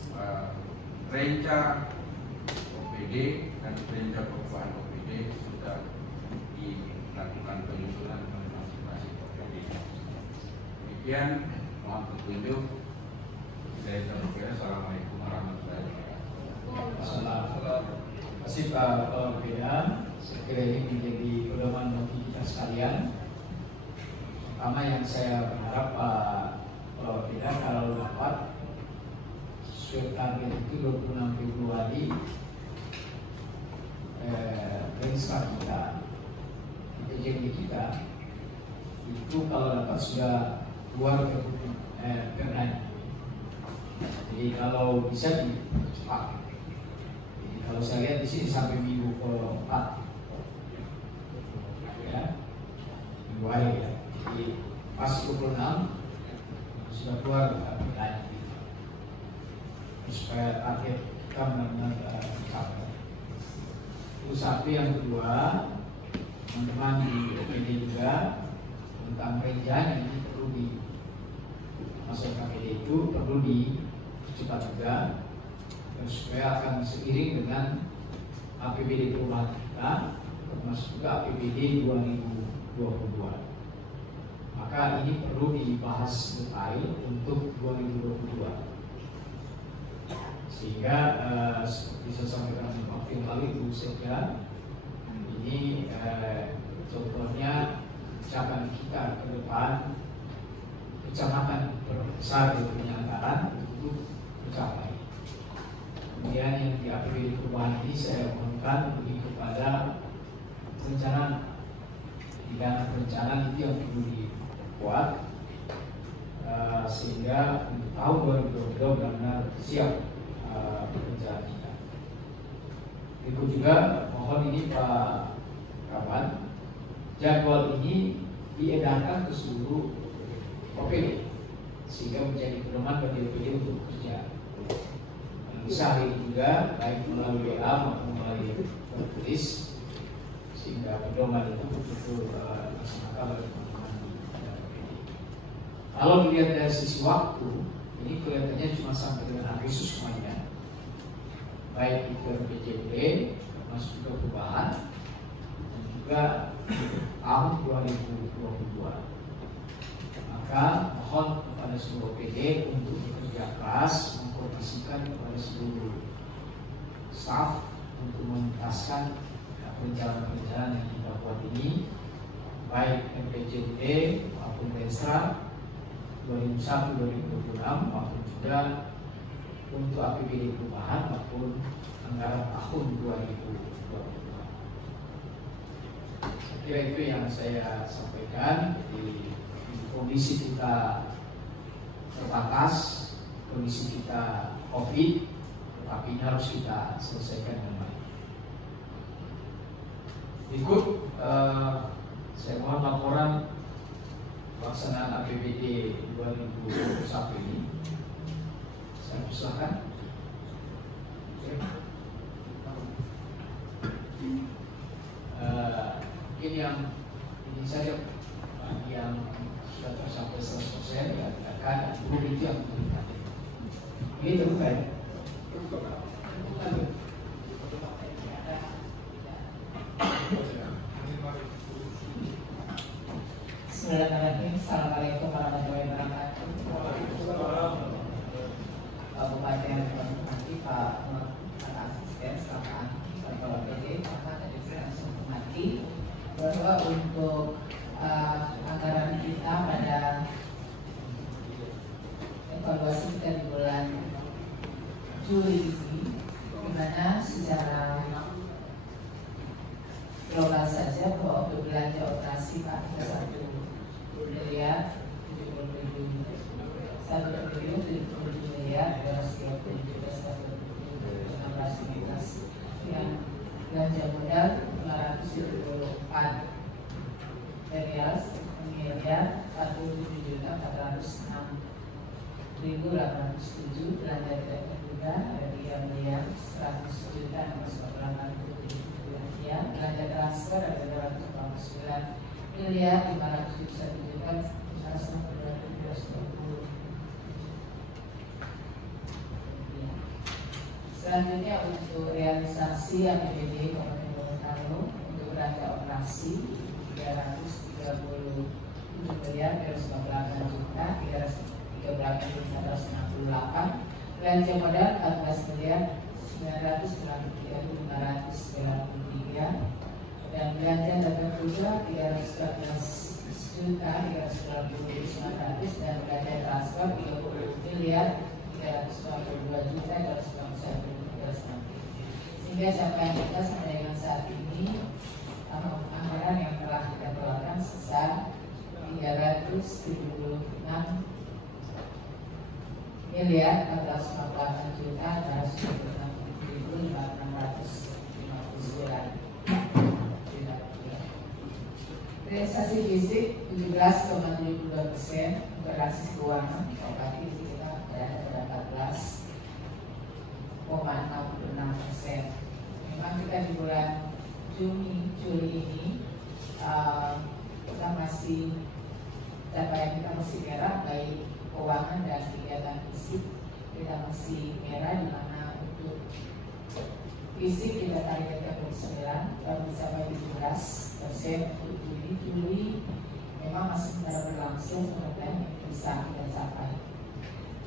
Renja OPD OPD dan perintah perubahan OPD sudah dilakukan penyusunan masing-masing OPD. Demikian, mohon petunjuk. Saya terima. Assalamualaikum warahmatullahi wabarakatuh. Terima kasih Pak Beda. Saya kira ini menjadi pedoman bagi kita sekalian. Pertama yang saya berharap Pak Beda kalau dapat sesuai target itu 26 Februari benchmark kita, PJB kita itu kalau dapat sudah keluar ke Perda. Jadi kalau bisa dicepat. Jadi kalau saya lihat di sini sampai minggu ke-4, ya, minggu akhir ya. Jadi pas 26 sudah keluar Perda. Supaya target kita benar-benar tercapai. Itu satu. Yang kedua, teman-teman di OPD juga tentang perencanaan ini perlu di masuk KPD itu perlu dicepat juga supaya akan seiring dengan APBD perubahan kita, termasuk juga APBD 2022. Maka ini perlu dibahas detail untuk 2022. Sehingga seperti saya sampaikan waktu yang lalu itu saja, ini contohnya ucapan kita ke depan kecamatan terbesar di Penyantaran itu tercapai. Kemudian yang di APBD perubahan ini saya mohonkan lebih kepada perencanaan, dana perencanaan itu yang perlu dibuat sehingga untuk tahun 2022 benar-benar siap pekerjaan kita. Berikut juga mohon ini Pak Kawan, jadwal ini diedarkan ke seluruh OPD sehingga menjadi pedoman bagi OPD untuk bekerja. Bisa hari ini juga baik melalui WA maupun melalui tertulis sehingga pedoman itu betul-betul dilaksanakan oleh teman-teman di OPD. Kalau dilihat dari sisi waktu, ini kelihatannya cuma sampai dengan Agustus semuanya, baik itu PJB termasuk juga perubahan dan juga tahun 2022. Maka mohon kepada seluruh OPD untuk bekerja keras, mengkoordinasikan kepada seluruh staf untuk menuntaskan perencanaan-perencanaan yang kita buat ini, baik MPJD maupun Densra 2001-2026 maupun juga untuk APBD perubahan maupun anggaran tahun 2022. Saya kira itu yang saya sampaikan. Di kondisi kita terbatas, kondisi kita COVID, tetapi ini harus kita selesaikan dengan baik. Berikut saya mohon laporan pelaksanaan APBD 2021 ini. Saya persilakan. Mungkin yang ini saja yang sudah tercapai 100% ya akan itu yang diberikan. Ini terbuka ya? Bismillahirrahmanirrahim. Assalamualaikum warahmatullahi wabarakatuh. Pak Bupati yang dihormati, Pak Asisten, Staf Ahli, Pak Kepala PD, Pak Kadis langsung hormati bahwa untuk anggaran kita pada evaluasi kita di bulan Juli ini, di mana secara global saja bahwa untuk belanja operasi Pak 1 miliar 77 miliar 237 yang belanja modal 574 miliar 47.406.807, belanja tidak terduga ada 3 miliar 100.887 rupiah, belanja transfer ada 249 miliar 571.520. Selanjutnya untuk realisasi APBD Kabupaten Gorontalo untuk belanja operasi 337 miliar 398 juta 313.568, belanja modal 14 miliar 993.593, dan belanja dagang kerja 314 juta 390.900, dan belanja transfer 30 miliar 392 juta 291.390. Sehingga capaian kita sampai dengan saat ini anggaran yang telah kita keluarkan sebesar 376 miliar 458 juta 266.659. Realisasi fisik 17,72%, operasi keuangan Kabupaten kita berada pada 14,66%. Memang kita di bulan Juli ini kita masih capaian kita masih merah, baik keuangan dan kegiatan fisik kita masih merah, di mana untuk fisik kita targetnya 29 baru mencapai 17%. Untuk Juli memang masih berlangsung, mudah-mudahan bisa kita capai.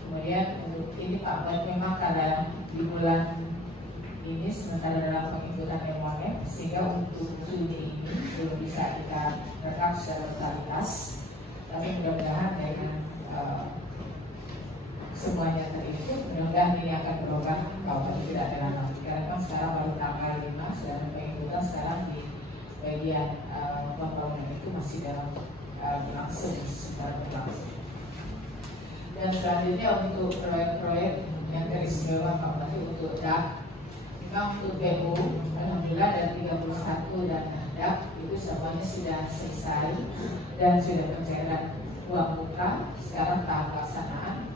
Kemudian untuk ini Pak Bud, memang karena di bulan ini sementara dalam penginputan MONF, sehingga untuk Juli ini belum bisa kita rekam secara totalitas, tapi mudah-mudahan dengan semuanya terinput, mudah-mudahan ini akan berubah bahwa tidak ada lama. Karena kan sekarang baru tanggal 5 sedang penginputan, sekarang di bagian pembangunan itu masih dalam berlangsung, secara berlangsung. Dan selanjutnya untuk proyek-proyek yang teristimewa Pak Bupati untuk DAP, memang untuk BU alhamdulillah dari 31 dan DAP itu semuanya sudah selesai dan sudah pencairan uang muka, sekarang tahap pelaksanaan.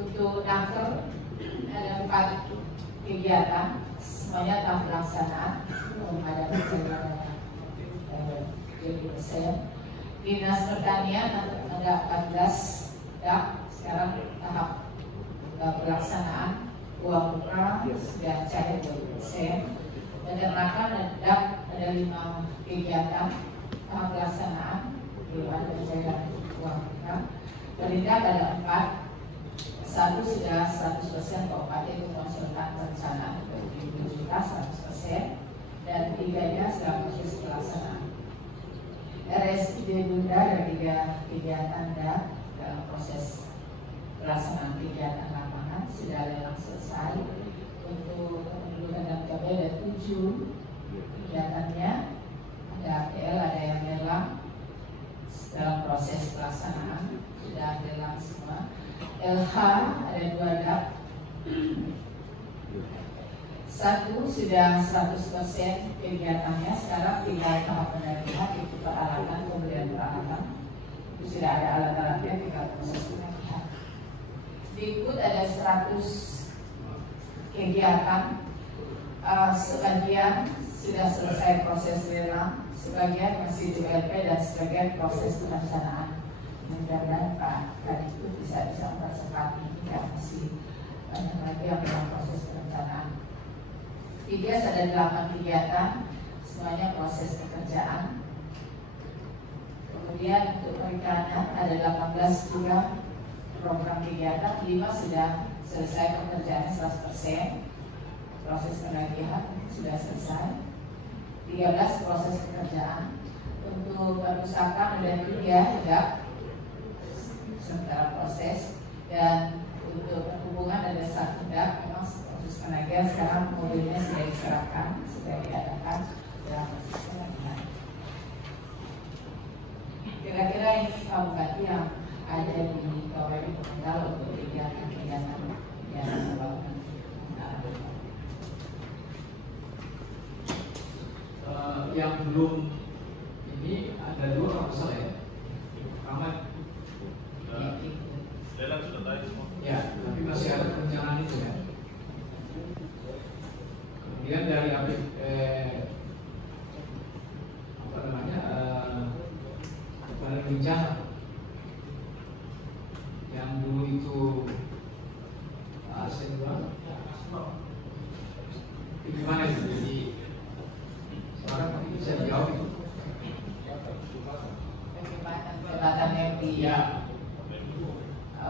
Untuk Naker ada 4 kegiatan, semuanya tahap pelaksanaan, belum ada pencairan 20%. Dinas Pertanian ada 14 DAP, sekarang tahap pelaksanaan uang muka sudah cair 20%. Peternakan dan DAP ada 5 kegiatan tahap pelaksanaan, belum ada pencairan uang muka. Perindak ada 4, 1 sudah 100% Kabupaten itu konsultan perencanaan 70 juta 100%, dan 3-nya sedang proses pelaksanaan. RSID Bunda ada 3 kegiatan DAP dalam proses pelaksanaan kegiatan lapangan, sudah lelang selesai. Untuk kependudukan dan KB ada 7 kegiatannya, ada APL, ada yang lelang dalam proses pelaksanaan, sudah lelang semua. LH ada 2 DAP, 1 sudah 100% kegiatannya, sekarang tinggal tahap penagihan, itu peralatan, pembelian peralatan, itu sudah ada alat-alatnya, tinggal proses penagihan. Berikut ada 100 kegiatan, sebagian sudah selesai proses lelang, sebagian masih di WLP, dan sebagian proses perencanaan. Mudah-mudahan Pak Kadis itu bisa mempercepat ini, dan masih banyak lagi yang dalam proses perencanaan. IDES ada 8 kegiatan, semuanya proses pekerjaan. Kemudian untuk perikanan ada 18 juga program kegiatan, 5 sudah selesai pekerjaannya 100%, proses penagihan sudah selesai, 13 proses pekerjaan. Untuk perpustakaan ada 3 DAP sementara proses, dan untuk perhubungan ada 1 DAP, memang proses penagihan sekarang mobilnya sudah diserahkan, sudah diadakan dalam proses penagihan. Kira-kira ini Pak Bupati yang ada di Kabupaten Gorontalo untuk kegiatan-kegiatan yang dilakukan. Yang belum ini ada 2 proposal ya. Pertama lelang sudah tadi semua. ya, tapi masih ada perencanaan itu ya. Kemudian dari apa namanya bencana yang dulu itu Gimana itu? Jadi sekarang mungkin bisa dijawab itu. Jembatan yang di Ya,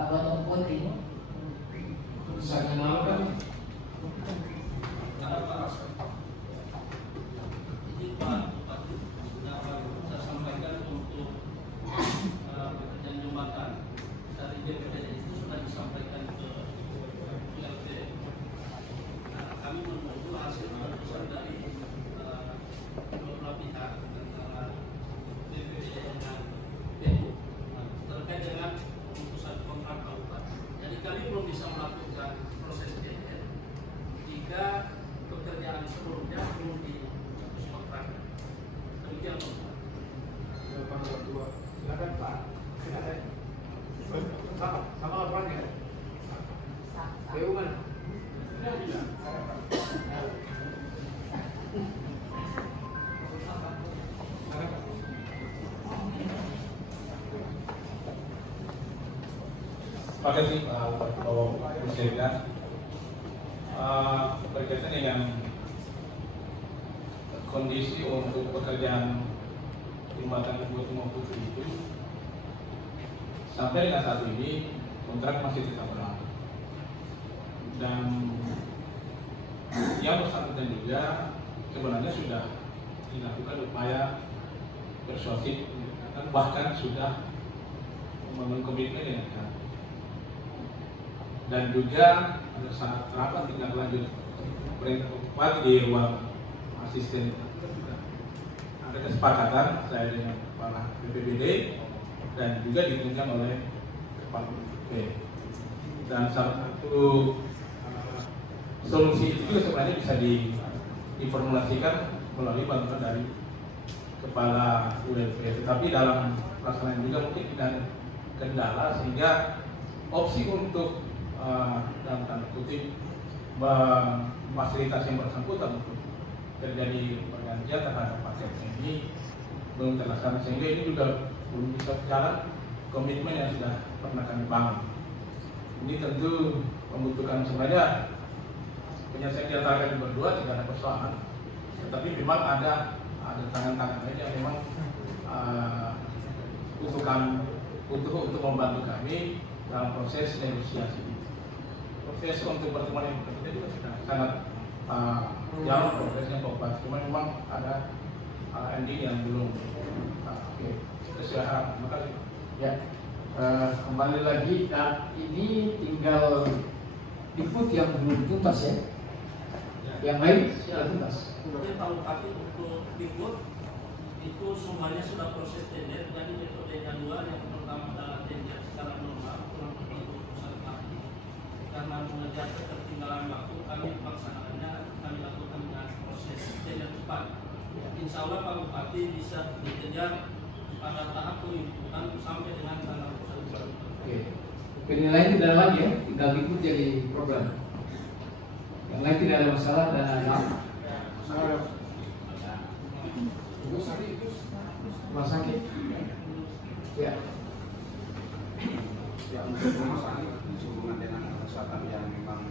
Gunung Putih. keputusan yang lalu kan Jadi Pak Bupati sudah saya sampaikan untuk pekerjaan jembatan dari BPD itu sudah disampaikan ke PLT. Nah, kami menunggu hasil keputusan dari kedua pihak antara BPD dengan PU terkait dengan keputusan kontrak kabupaten. Jadi kami belum bisa melakukan proses tender jika pekerjaan sebelumnya belum diputus kontrak. Demikian Pak. silakan Pak. Silakan. Sama laporannya. PU mana? Terima kasih Pak Presiden. Berkaitan dengan kondisi untuk pekerjaan jembatan Gunung Putih itu, sampai dengan saat ini kontrak masih tetap berlaku dan yang bersangkutan juga sebenarnya sudah dilakukan upaya persuasif dan bahkan sudah membangun komitmen dengan kami. Dan juga pada saat rapat tindak lanjut perintah bupati di ruang asisten ada kesepakatan saya dengan kepala BPBD dan juga ditunjukkan oleh kepala BP. Dan salah satu solusi itu sebenarnya bisa diformulasikan melalui bantuan dari kepala ULP. Tetapi dalam pelaksanaan juga mungkin ada kendala sehingga opsi untuk dalam tanda kutip fasilitas yang bersangkutan untuk terjadi pergantian terhadap paket ini belum terlaksana, sehingga ini juga belum bisa berjalan komitmen yang sudah pernah kami bangun. Ini tentu membutuhkan sebenarnya penyelesaian di antara kami berdua, tidak ada persoalan, tetapi memang ada tangan-tangan yang memang butuh untuk membantu kami dalam proses negosiasi. Proses untuk pertemuan yang berbeda juga sudah sangat jauh progresnya Pak, cuma memang ada ending yang belum. Oke, kita silakan. Terima kasih. Ya, kembali lagi. Nah, ini tinggal input yang belum tuntas ya. Yang lain sudah tuntas. Kemudian Pak Bupati untuk Bikut itu semuanya sudah proses tender. Jadi metodenya dua, yang pertama adalah tender secara normal kurang lebih 21 hari. Karena mengejar ketertinggalan waktu, kami melaksanakannya, kami lakukan dengan proses tender cepat. Insya Allah Pak Bupati bisa dikejar pada tahap penginputan sampai dengan tanggal 1. Oke. Penilaian tidak ada lagi ya, tinggal ikut jadi program. Yang lain tidak ada masalah dan ada rumah sakit. Ya. Ya, untuk rumah sakit sehubungan dengan kesehatan yang memang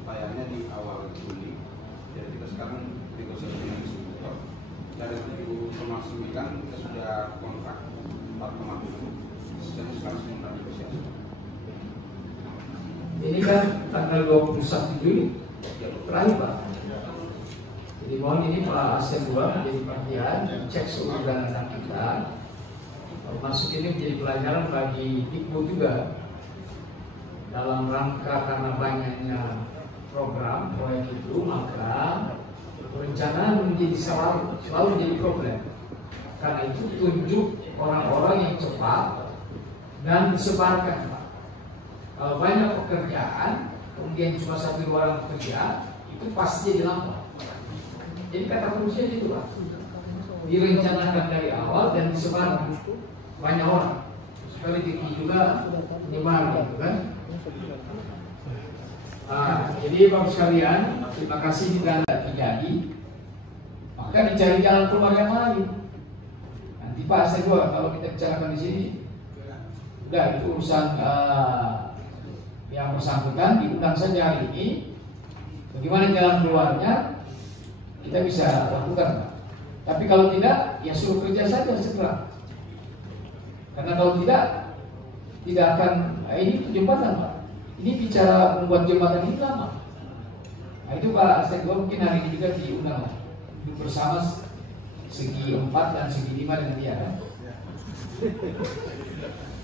upayanya di awal Juli. Jadi kita sekarang negosiasi dengan distributor. Dari 7,9 kita sudah kontrak 4,7. Dan sekarang sedang negosiasi. Ini kan tanggal 21 Juli terakhir Pak. Jadi mohon ini Pak Asep juga menjadi perhatian, cek seluruh dana kita. Masuk ini menjadi pelajaran bagi Dikbud juga dalam rangka karena banyaknya program proyek itu, maka perencanaan menjadi selalu menjadi problem. Karena itu tunjuk orang-orang yang cepat dan disebarkan Pak. Kalau banyak pekerjaan, kemudian cuma 1-2 orang bekerja, itu pasti jadi lambat. Jadi kata kuncinya itu Pak, direncanakan dari awal dan disebar banyak orang. Sekali tinggi juga menyebar gitu kan. Jadi Bapak sekalian, terima kasih jika tidak terjadi, maka dicari jalan keluar yang lain. Nanti Pak saya kalau kita bicarakan di sini, udah itu urusan yang bersangkutan diundang saja hari ini. Bagaimana jalan keluarnya? kita bisa lakukan, Pak. Tapi kalau tidak, ya suruh kerja saja segera. Karena kalau tidak akan, ini jembatan, Pak. Ini bicara membuat jembatan ini lama. Nah, itu Pak Sektor mungkin hari ini juga diundang duduk bersama segi 4 dan segi 5 dengan dia, kan?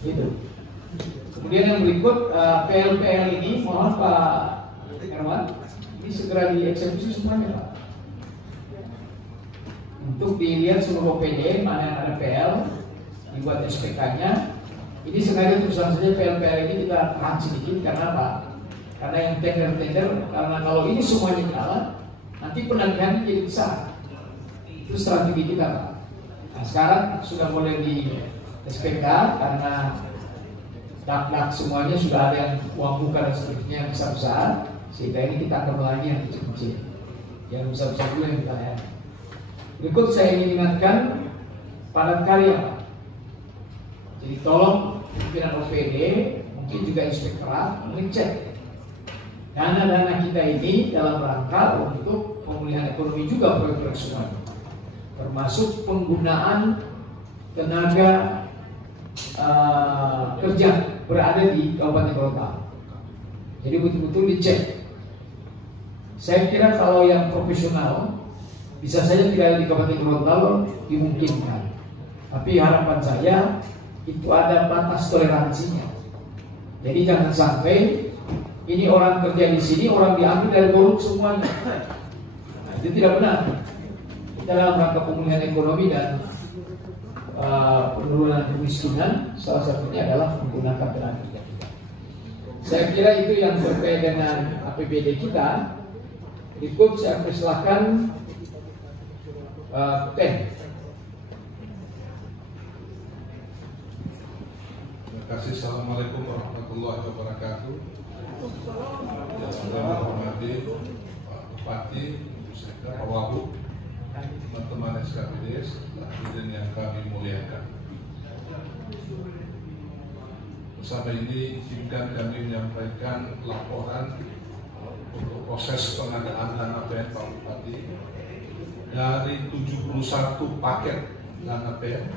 Gitu. Kemudian yang berikut PL-PL ini, mohon Pak Herman, ini segera dieksekusi semuanya, Pak. Untuk dilihat seluruh OPD mana yang ada PL, dibuat SPK-nya. Ini sengaja terusan saja PL-PL ini kita tahan sedikit karena apa? Karena yang tender-tender, karena kalau ini semuanya jalan, nanti penagihannya jadi besar. Itu strategi kita, Pak. Nah, sekarang sudah mulai di SPK karena dak-dak semuanya sudah ada yang uang buka dan seterusnya yang besar-besar, sehingga ini kita akan lagi yang kecil-kecil, yang besar-besar dulu yang kita lihat. Berikut saya ingin ingatkan padat karya, Pak. Jadi tolong pimpinan OPD, mungkin juga inspektorat mengecek dana-dana kita ini dalam rangka untuk pemulihan ekonomi juga proyek-proyek semuanya, termasuk penggunaan tenaga kerja berada di Kabupaten Gorontalo. Jadi betul-betul dicek. Saya kira kalau yang profesional bisa saja tidak ada di Kabupaten Gorontalo dimungkinkan. Tapi harapan saya itu ada batas toleransinya. Jadi jangan sampai ini orang kerja di sini, orang diambil dari Golok semuanya. Nah, itu tidak benar. Kita dalam rangka pemulihan ekonomi dan penurunan kemiskinan, salah satunya adalah menggunakan tenaga kerja. Saya kira itu yang terkait dengan APBD kita. Berikut saya persilakan Ten. Terima kasih. Assalamualaikum warahmatullahi wabarakatuh. Yang saya hormati Pak Bupati, Ibu Sekda, Pak Wagub, teman-teman SKPD, hadirin yang kami muliakan. Bersama ini izinkan kami menyampaikan laporan untuk proses pengadaan dana PN Pak Bupati dari 71 paket dana PN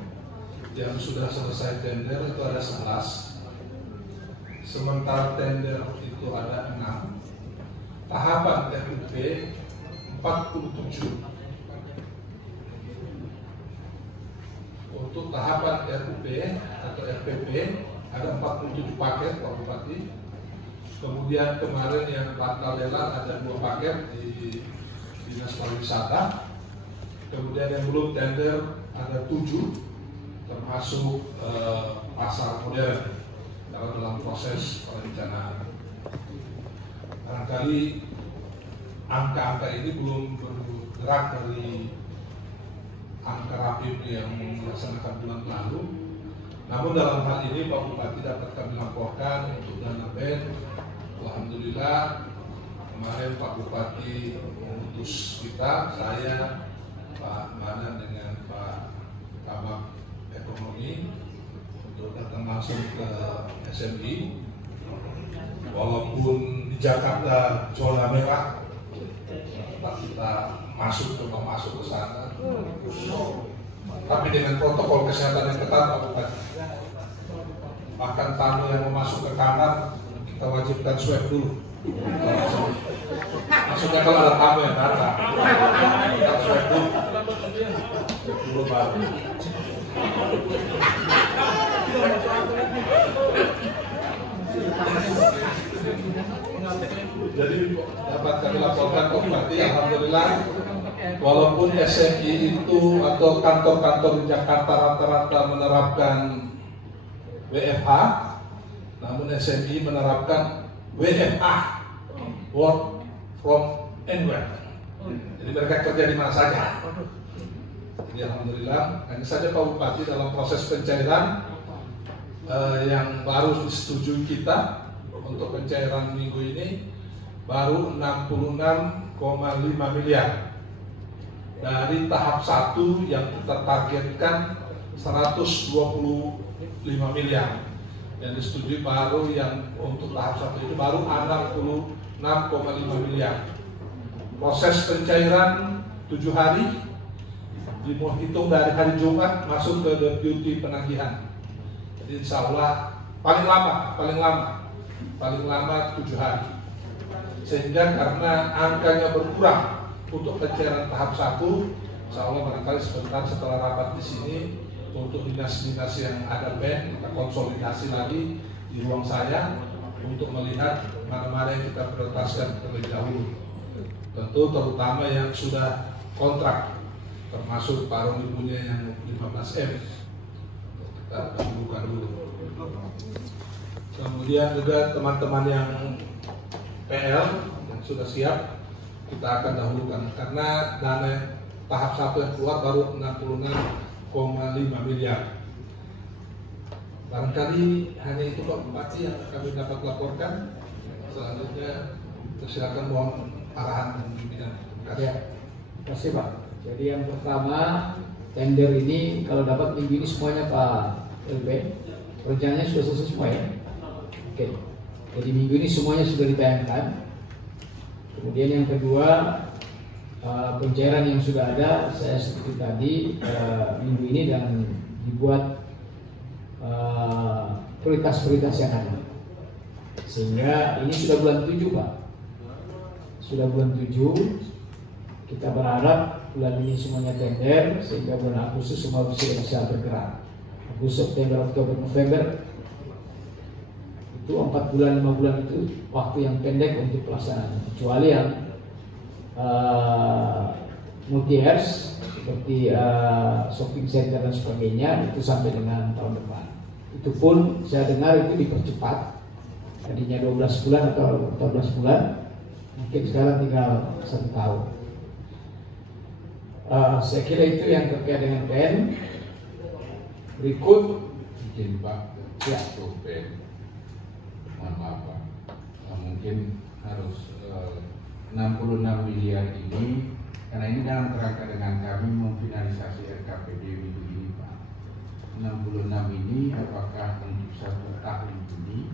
yang sudah selesai tender itu ada 11, sementara tender itu ada 6, tahapan RUP 47. Untuk tahapan RUP atau RPP ada 47 paket Pak Bupati. Kemudian kemarin yang bakal lelang ada 2 paket di Dinas Pariwisata. Kemudian yang belum tender ada 7, termasuk pasar modern dalam proses perencanaan. Barangkali angka-angka ini belum bergerak dari angka rapim yang melaksanakan bulan lalu. Namun dalam hal ini Pak Bupati dapat kami laporkan untuk dana PN. Alhamdulillah kemarin Pak Bupati mengutus kita, saya, Pak Manan dengan Pak Kabak Ekonomi untuk datang langsung ke SMI. Walaupun di Jakarta zona merah, tempat kita masuk ke sana, tapi dengan protokol kesehatan yang ketat Pak Bupati. Bahkan tamu yang mau masuk ke kamar kita wajibkan swab dulu. Maksudnya kalau ada tamu yang datang, kita swab dulu baru. Jadi dapat kami laporkan Pak Bupati, alhamdulillah walaupun SMI itu atau kantor-kantor di Jakarta rata-rata menerapkan WFH, namun SMI menerapkan WFA, work from anywhere. Jadi mereka kerja di mana saja. Jadi alhamdulillah, hanya saja Pak Bupati dalam proses pencairan yang baru disetujui kita untuk pencairan minggu ini baru 66,5 miliar dari tahap 1 yang kita targetkan 125 miliar, yang disetujui baru yang untuk tahap 1 itu baru 66,5 miliar. Proses pencairan 7 hari, dihitung dari hari Jumat masuk ke deputi penagihan. Jadi insya Allah paling lama 7 hari. Sehingga karena angkanya berkurang untuk pencairan tahap 1, insya Allah barangkali sebentar setelah rapat di sini untuk dinas-dinas yang ada pen kita konsolidasi lagi di ruang saya untuk melihat mana-mana yang kita prioritaskan terlebih dahulu. Tentu terutama yang sudah kontrak, termasuk paruh ibunya yang 15M kita dahulukan dulu. Kemudian juga teman-teman yang PL yang sudah siap kita akan dahulukan karena dana tahap 1 yang keluar baru 66,5 miliar. Barangkali hanya itu Pak Bupati yang kami dapat laporkan. Selanjutnya silakan mohon arahan dan pimpinan. Ya, terima kasih Pak. Jadi yang pertama tender ini kalau dapat minggu ini semuanya Pak LB, rencananya sudah selesai semua ya. Oke. Jadi minggu ini semuanya sudah ditayangkan. Kemudian yang kedua pencairan yang sudah ada saya seperti tadi minggu ini dan dibuat prioritas-prioritas yang ada. Sehingga ini sudah bulan 7 Pak. Sudah bulan 7. Kita berharap bulan ini semuanya tender sehingga bulan Agustus semua sudah bisa bergerak. Agustus, September, Oktober, November itu 4 bulan 5 bulan itu waktu yang pendek untuk pelaksanaan. Kecuali yang multi-hairs seperti shopping center dan sebagainya itu sampai dengan tahun depan. Itu pun saya dengar itu dipercepat. Tadinya 12 bulan atau 14 bulan, mungkin sekarang tinggal 1 tahun. Saya kira itu yang terkait dengan PN. Berikut Izin Pak, ya. PN. Mohon maaf Pak, mungkin harus 66 miliar ini karena ini dalam kerangka dengan kami memfinalisasi RKPD minggu ini Pak. 66 ini apakah untuk 1 tahun ini?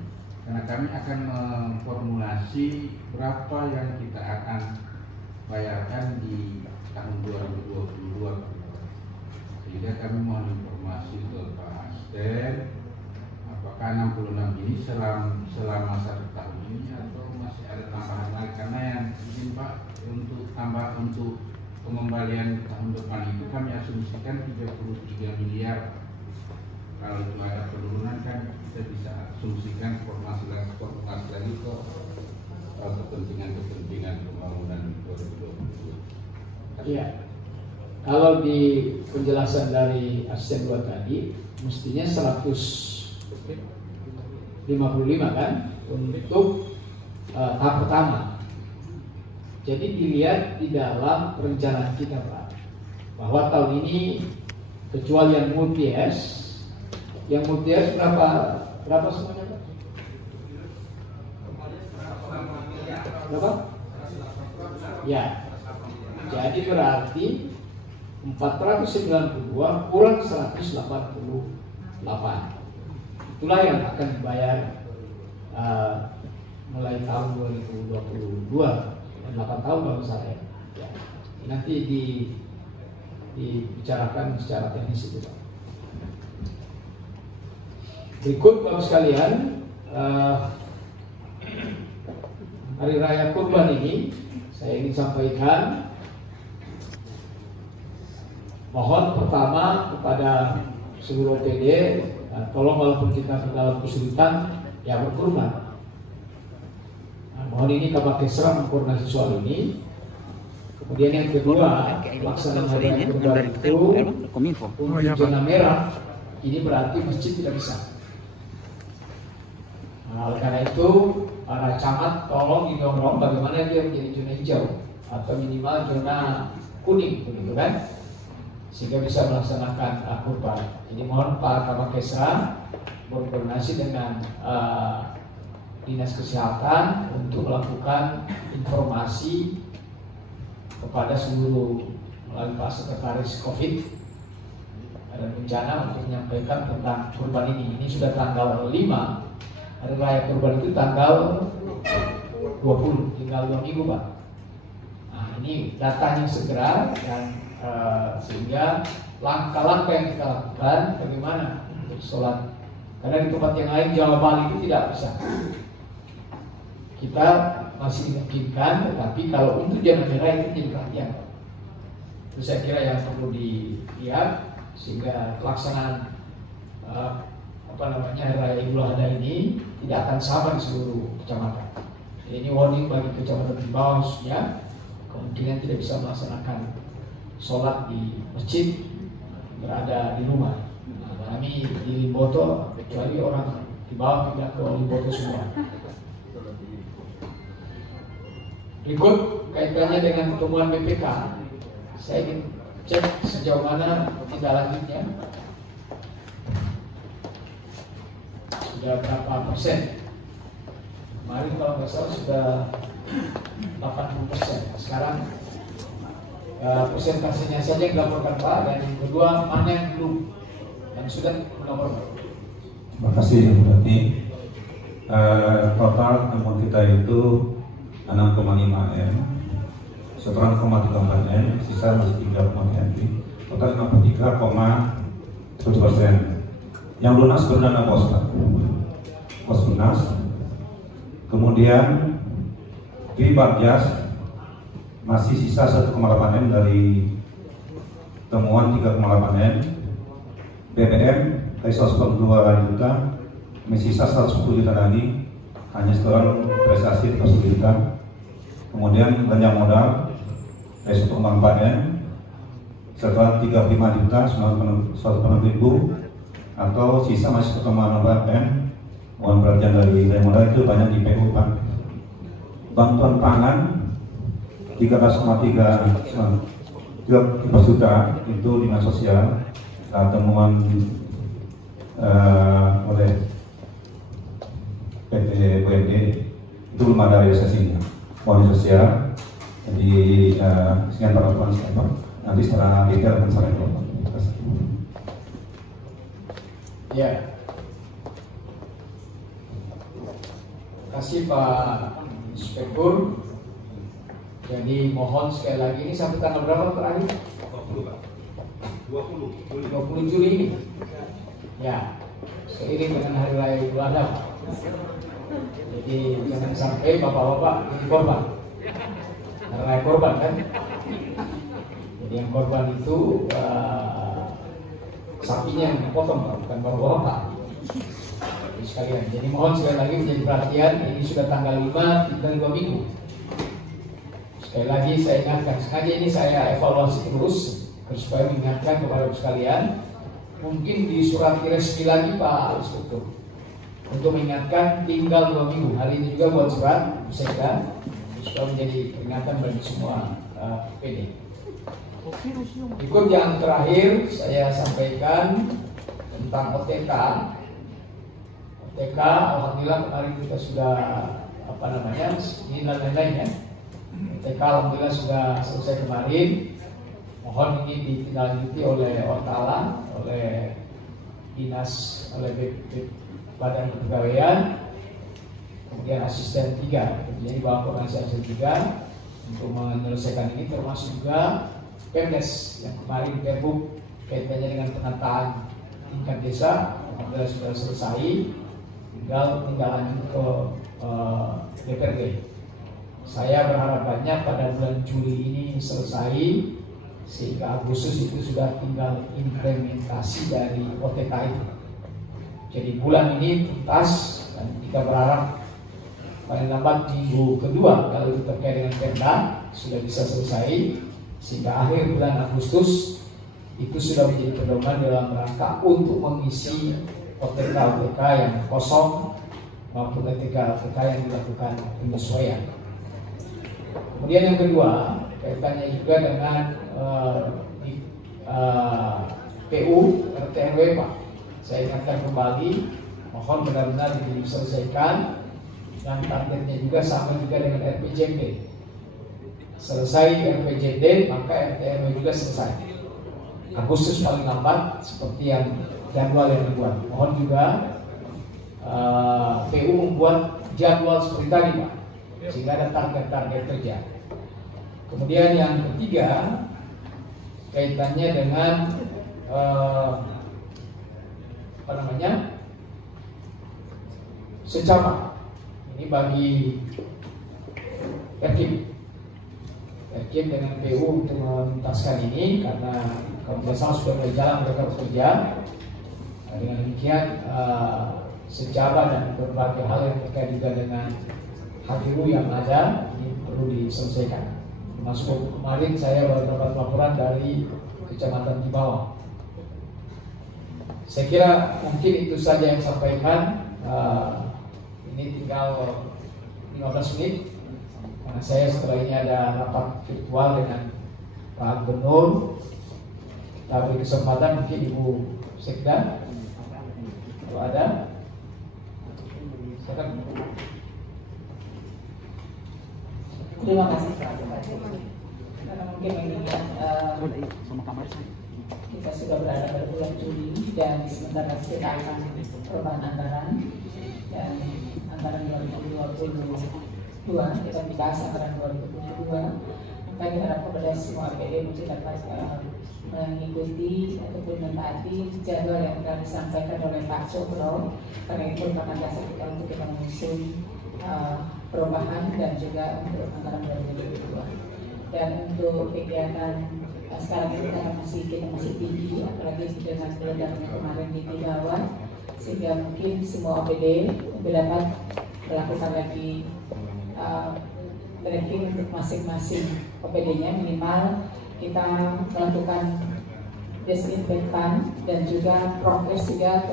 Karena kami akan memformulasi berapa yang kita akan bayarkan di tahun 2022. Sehingga kami mohon informasi ke Pak Asden, apakah 66 ini selama 1 tahun ini atau masih ada tambahan lagi? Karena yang izin Pak untuk tambah untuk pengembalian tahun depan itu kami asumsikan 33 miliar. Kalau itu ada penurunan kan kita bisa asumsikan formasi lagi ke kepentingan pembangunan 2020. Iya. Kalau di penjelasan dari Asisten 2 tadi mestinya 155 kan untuk tahap pertama. Jadi dilihat di dalam perencanaan kita Pak, bahwa tahun ini kecuali yang multi-S berapa semuanya Pak? Berapa? Ya. Jadi berarti 492 kurang 188. Itulah yang akan dibayar mulai tahun 2022 dan 8 tahun kalau saya. Ya. Nanti dibicarakan secara teknis itu Pak. Berikut Bapak sekalian, Hari Raya Kurban ini saya ingin sampaikan, mohon pertama kepada seluruh OPD, tolong walaupun kita dalam kesulitan ya berkurban. Mohon ini Kabak Kesra mengkoordinasi soal ini. Kemudian yang kedua, pelaksanaan Hari Raya Kurban itu untuk zona merah, ini berarti masjid tidak bisa. Nah, oleh karena itu para camat tolong didorong bagaimana dia menjadi zona hijau atau minimal zona kuning, begitu kan? Sehingga bisa melaksanakan kurban. Jadi mohon Pak Kabak Kesra berkoordinasi dengan Dinas Kesehatan untuk melakukan informasi kepada seluruh melalui Pak Sekretaris COVID dan bencana untuk menyampaikan tentang kurban ini. Ini sudah tanggal 5. Hari Raya Kurban itu tanggal 20, tinggal 2 minggu Pak. Nah, ini datanya segera dan sehingga langkah-langkah yang kita lakukan bagaimana untuk sholat, karena di tempat yang lain Jawa Bali itu tidak bisa. Kita masih dimungkinkan, tetapi kalau untuk zona merah itu jadi perhatian. Itu saya kira yang perlu dilihat sehingga pelaksanaan Hari Raya Idul Adha ini tidak akan sama di seluruh kecamatan. Ini warning bagi kecamatan di bawah ya, kemungkinan tidak bisa melaksanakan sholat di masjid, berada di rumah. Kami di Limboto, kecuali orang di bawah tidak ke Limboto semua. Berikut kaitannya dengan temuan BPK, saya ingin cek sejauh mana tindak lanjutnya. Sudah berapa persen? Kemarin kalau nggak salah sudah 80%. Sekarang persentasenya saja yang dilaporkan Pak, dan yang kedua mana yang belum yang sudah melaporkan. Terima kasih berarti total temuan kita itu 6,5 M, 1,3 M, sisa masih 3,5 M, total 53,7%. Yang lunas berdana pos lunas. Kemudian di Batjas masih sisa 1,8 M dari temuan 3,8 M. BBM dari 142 juta, masih sisa 110 juta tadi, hanya setoran prestasi 110 juta. Kemudian belanja modal dari 1,4 M, setoran 35 juta 100 ribu, atau sisa masih 1,4 M. Uang belanja dari modal itu banyak di PU Pak. Bantuan pangan 13,3 juta itu dinas sosial, temuan oleh PT BUMD itu belum ada realisasinya. Mohon sosial, jadi sekian peraturan saya, nanti secara detail akan saya jawab. Terima kasih. Ya. Terima kasih Pak Inspektur. Jadi mohon sekali lagi, ini sampai tanggal berapa terakhir? 20 Pak. 20 Juli ini. Ya, seiring dengan Hari Raya Idul Adha. Jadi jangan sampai bapak-bapak jadi korban. Hari Raya korban kan? Jadi yang korban itu sapinya yang dipotong, bukan bapak-bapak. Sekalian. Jadi mohon sekali lagi menjadi perhatian, ini sudah tanggal 5, tinggal 2 minggu. Sekali lagi saya ingatkan, sengaja ini saya evaluasi terus supaya mengingatkan kepada sekalian. Mungkin di surat resmi lagi Pak Inspektur untuk mengingatkan tinggal 2 minggu. Hari ini juga buat surat saya supaya menjadi peringatan bagi semua PD. Berikut yang terakhir saya sampaikan tentang OTK. OTK, alhamdulillah kemarin kita sudah ini lain-lainnya. OTK alhamdulillah sudah selesai kemarin. Mohon ini ditindaklanjuti oleh Ortala, oleh Dinas, oleh Badan Kepegawaian, kemudian asisten 3, jadi Bapak Koordinasi asisten 3 untuk menyelesaikan ini, termasuk juga Pemdes yang kemarin Perbuk kaitannya dengan penataan tingkat desa, alhamdulillah sudah selesai, tinggal lanjut ke DPRD. Saya berharap banyak pada bulan Juli ini selesai, sehingga Agustus itu sudah tinggal implementasi dari OTK itu. Jadi bulan ini tuntas, dan kita berharap paling lambat minggu kedua kalau itu terkait dengan Pemda sudah bisa selesai, sehingga akhir bulan Agustus itu sudah menjadi pedoman dalam rangka untuk mengisi OTK yang kosong maupun OTK yang dilakukan penyesuaian. Kemudian yang kedua kaitannya juga dengan PU RT/RW Pak. Saya ingatkan kembali, mohon benar-benar diselesaikan, dan targetnya juga sama juga dengan RPJMD. Selesai RPJMD maka RT/RW juga selesai. Agustus paling lambat seperti yang jadwal yang dibuat. Mohon juga PU membuat jadwal seperti tadi Pak, sehingga ada target-target kerja. Kemudian yang ketiga kaitannya dengan secapa. Ini bagi Perkim dengan PU untuk menuntaskan ini, karena kalau tidak salah sudah mulai jalan mereka bekerja. Dengan demikian secapa dan berbagai hal yang terkait juga dengan HGU yang ada ini perlu diselesaikan. Termasuk kemarin saya baru dapat laporan dari Kecamatan Tibawang. Saya kira mungkin itu saja yang sampaikan. Ini tinggal 15 menit karena saya setelah ini ada rapat virtual dengan Pak Gubernur. Kita beri kesempatan mungkin Ibu Sekda kalau ada. Terima kasih Pak. Karena mungkin mengingat kita sudah berada pada bulan Juli dan sebentar lagi kita akan perubahan anggaran, dan anggaran 2022 kita dibahas anggaran 2022. Maka diharap kepada semua APD mungkin dapat mengikuti ataupun mentaati jadwal yang telah disampaikan oleh Pak Cokro, karena itu merupakan dasar kita untuk kita menyusun perubahan dan juga untuk anggaran 2022. Dan untuk kegiatan sekarang ini kita masih tinggi, apalagi dengan ledakan kemarin di Tigawan, sehingga mungkin semua OPD dapat melakukan lagi tracking untuk masing-masing OPD-nya. Minimal kita melakukan desinfektan dan juga prokes juga,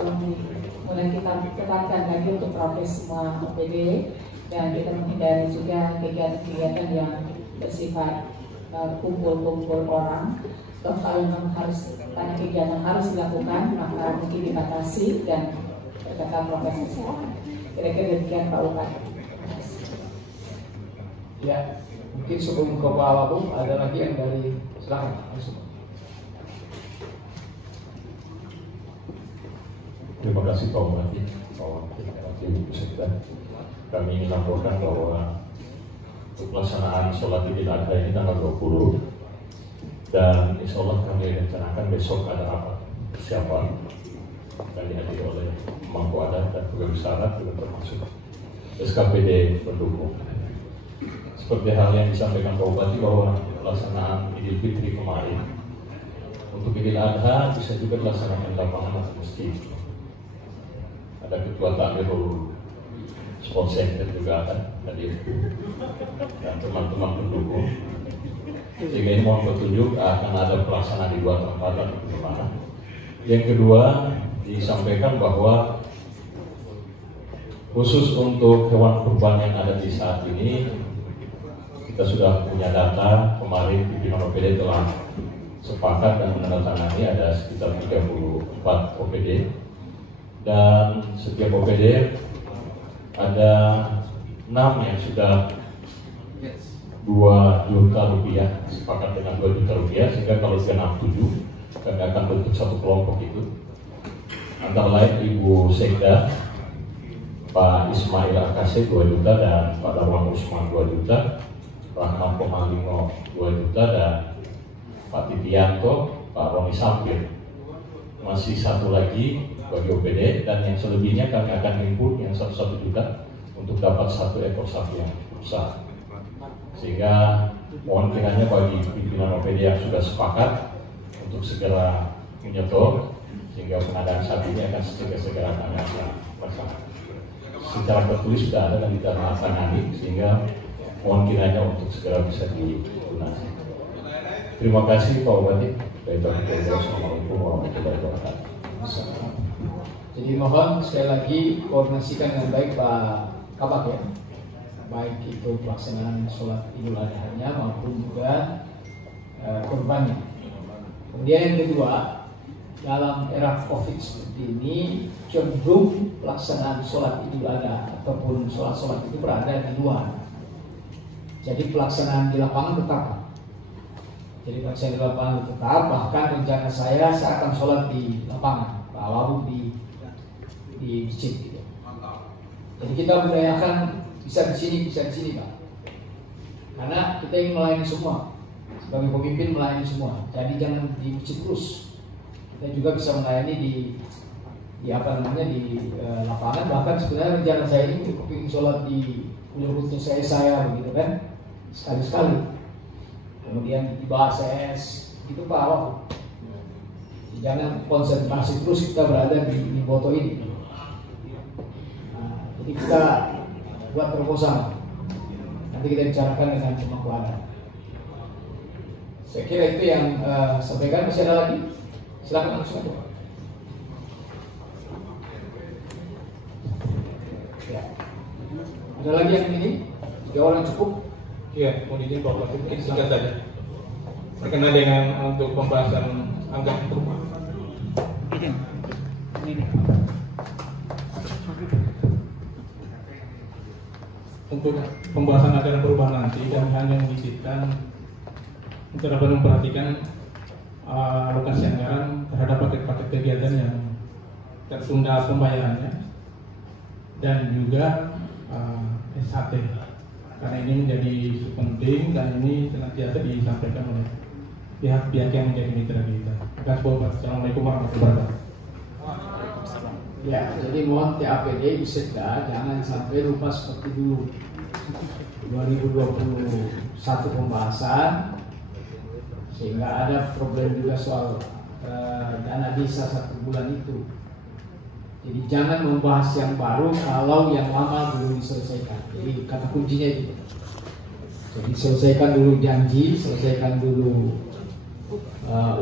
mulai kita tetapkan lagi untuk prokes semua OPD, dan kita menghindari juga kegiatan-kegiatan yang bersifat kumpul-kumpul orang. Kalau memang harus karena kegiatan harus dilakukan, maka mungkin dibatasi dan tetap prokes kesehatan. Kira-kira demikian Pak Bupati. Ya, mungkin sebelum ke Pak Wabung ada lagi yang dari silakan langsung. Terima kasih Pak Bupati, Ibu Sekda. Kami ingin laporkan bahwa untuk pelaksanaan sholat Idul Adha ini tanggal 20, dan insya Allah kami rencanakan besok ada rapat persiapan dan dihadiri oleh pemangku adat dan pegawai syarat juga termasuk SKPD pendukung. Seperti hal yang disampaikan Pak Bupati bahwa pelaksanaan Idul Fitri kemarin untuk Idul Adha bisa juga dilaksanakan di lapangan atau masjid. Ada Ketua Takmirul Sport Center juga akan hadir dan teman-teman pendukung. Sehingga ini mohon petunjuk akan ada pelaksanaan di 2 tempat atau di mana. Yang kedua, disampaikan bahwa khusus untuk hewan kurban yang ada di saat ini, kita sudah punya data. Kemarin pimpinan OPD telah sepakat dan menandatangani ada sekitar 34 OPD, dan setiap OPD ada 6 yang sudah 2 juta rupiah, sepakat dengan 2 juta rupiah, sehingga kalau 67 kami akan bentuk satu kelompok itu, antara lain Ibu Sekda, Pak Ismail Akase 2 juta, dan Pak Darwan Usman 2 juta, Rahman Pomalino 2 juta, dan Pak Titianto, Pak Roni Sampir. Masih satu lagi bagi OPD, dan yang selebihnya kami akan himpun yang 1 juta untuk dapat 1 ekor sapi yang besar. Sehingga mohon kiranya bagi pimpinan OPD yang sudah sepakat untuk segera menyetor, sehingga pengadaan sapi ini akan segera kami laksanakan. Secara tertulis sudah ada dan ditandatangani, sehingga mohon kiranya untuk segera bisa dilunasi. Terima kasih Pak Bupati. Assalamualaikum warahmatullahi wabarakatuh. Jadi mohon sekali lagi koordinasikan dengan baik Pak Kabak ya, baik itu pelaksanaan sholat Idul Adha-nya maupun juga kurbannya. Kemudian yang kedua, dalam era COVID seperti ini cenderung pelaksanaan sholat Idul Adha ataupun sholat itu berada di luar. Jadi pelaksanaan di lapangan tetap. Jadi pelaksanaan di lapangan tetap. Bahkan rencana saya akan sholat di lapangan, Pak Wabu di masjid gitu. Jadi kita budayakan bisa di sini Pak. Karena kita ingin melayani semua, sebagai pemimpin melayani semua. Jadi jangan diuji terus. Kita juga bisa melayani di lapangan. Bahkan sebenarnya rencana saya ini ingin sholat di punya saya begitu kan, sekali-sekali. Kemudian dibahas CS, itu Pak Awak. Jangan konsentrasi terus kita berada di foto ini. Nah, jadi kita buat proposal. Nanti kita bicarakan dengan pemangku adat. Saya kira itu yang sampaikan. Masih ada lagi? Silakan langsung aja. Ya. Ada lagi yang ini? 3 orang cukup? Iya, mohon izin Pak Bupati, mungkin singkat saja. Berkenaan dengan untuk pembahasan anggaran perumahan. Untuk pembahasan anggaran perubahan nanti kami hanya mengizinkan untuk dapat memperhatikan alokasi anggaran terhadap paket-paket kegiatan yang tertunda pembayarannya dan juga SHT, karena ini menjadi penting dan ini senantiasa disampaikan oleh pihak-pihak yang menjadi mitra kita. Terima kasih Bapak. Assalamualaikum warahmatullahi wabarakatuh. Ya, jadi mohon TAPD disegah, jangan sampai lupa seperti dulu 2021 pembahasan, sehingga ada problem juga soal dana desa 1 bulan itu. Jadi jangan membahas yang baru kalau yang lama belum diselesaikan. Jadi kata kuncinya itu. Jadi selesaikan dulu janji, selesaikan dulu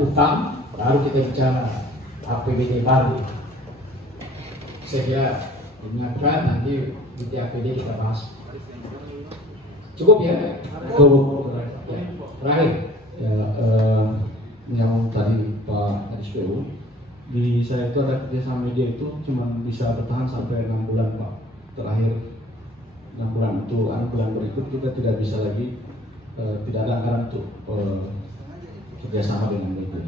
utang, baru kita bicara APBD baru. Saya kira diingatkan, nanti di APBD kita bahas. Cukup ya? Cukup. Ya. Terakhir. Ya, yang tadi Pak SPU, di saya itu ada kerjasama media itu cuma bisa bertahan sampai 6 bulan Pak. Terakhir 6 bulan itu, bulan berikut kita tidak bisa lagi, tidak ada anggaran untuk kerjasama dengan media.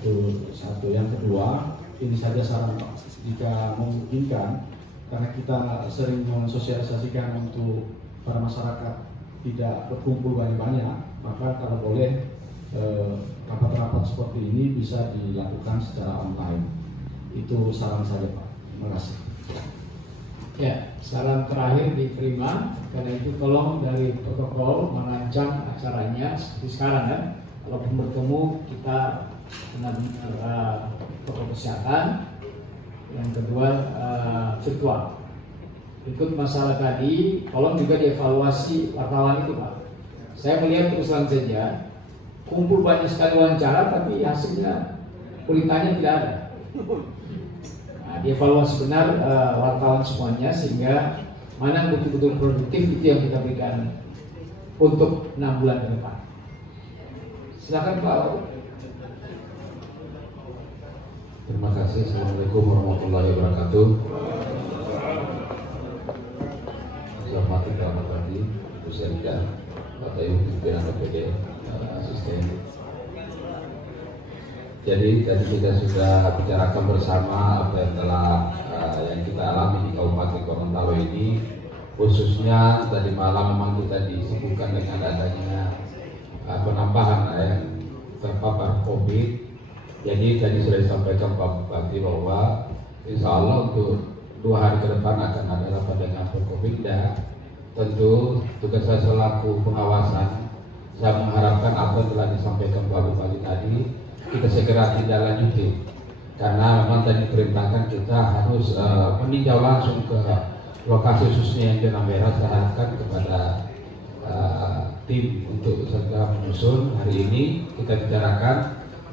Itu satu. Yang kedua, ini saja saran Pak, jika memungkinkan, karena kita sering mensosialisasikan untuk para masyarakat tidak berkumpul banyak-banyak, maka kalau boleh rapat-rapat seperti ini bisa dilakukan secara online. Itu saran saya Pak. Terima kasih. Ya, saran terakhir diterima. Karena itu tolong dari protokol merancang acaranya seperti sekarang kan. Kalaupun bertemu kita benar-benar protokol kesehatan. Yang kedua virtual. Ikut masalah tadi, tolong juga dievaluasi wartawan itu Pak. Saya melihat terus terang saja, kumpul banyak sekali wawancara tapi hasilnya kulitannya tidak ada. Nah, dievaluasi benar wartawan semuanya sehingga mana yang betul-betul produktif itu yang kita berikan untuk 6 bulan ke depan. Silakan Pak. Terima kasih. Assalamualaikum warahmatullahi wabarakatuh. Saya hormati Pak Bupati, Ibu Serda, Bapak Ibu pimpinan DPD, asisten. Jadi tadi kita sudah bicarakan bersama apa yang telah yang kita alami di Kabupaten Gorontalo ini, khususnya tadi malam memang kita disibukkan dengan adanya penambahan yang terpapar COVID. Jadi tadi sudah disampaikan Pak Bupati bahwa insya Allah untuk 2 hari ke depan akan ada rapat dengan Forkopimda. Tentu tugas saya selaku pengawasan, saya mengharapkan apa yang telah disampaikan Pak Bupati tadi kita segera tidak lanjuti, karena memang tadi diperintahkan kita harus meninjau langsung ke lokasi khususnya yang zona merah. Saya harapkan kepada tim untuk segera menyusun. Hari ini kita bicarakan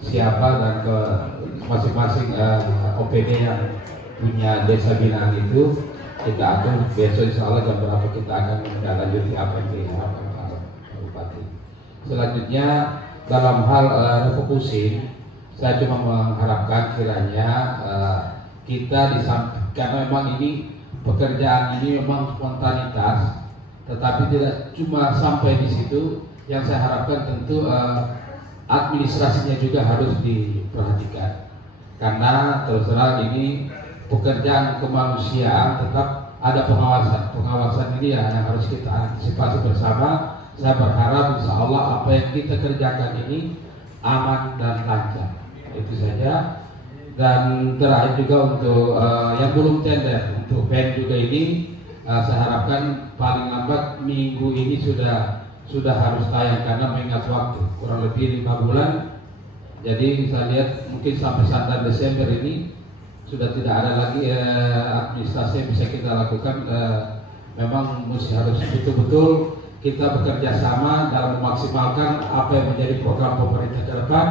siapa dan ke masing-masing OPD yang punya desa binaan itu kita akan besok insya Allah jam berapa kita akan menindaklanjuti apa yang diharapkan Pak Bupati. Selanjutnya dalam hal refocusing, saya cuma mengharapkan kiranya kita disampaikan, karena memang ini pekerjaan ini memang spontanitas, tetapi tidak cuma sampai di situ. Yang saya harapkan tentu administrasinya juga harus diperhatikan, karena terus terang ini pekerjaan kemanusiaan, tetap ada pengawasan ini yang harus kita antisipasi bersama Saya berharap insya Allah apa yang kita kerjakan ini aman dan lancar. Itu saja. Dan terakhir juga untuk yang belum tender untuk band juga ini, saya harapkan paling lambat minggu ini sudah harus tayang karena mengingat waktu kurang lebih 5 bulan. Jadi saya lihat mungkin sampai Desember ini sudah tidak ada lagi administrasi yang bisa kita lakukan. Memang harus betul-betul kita bekerja sama dalam memaksimalkan apa yang menjadi program pemerintah ke depan,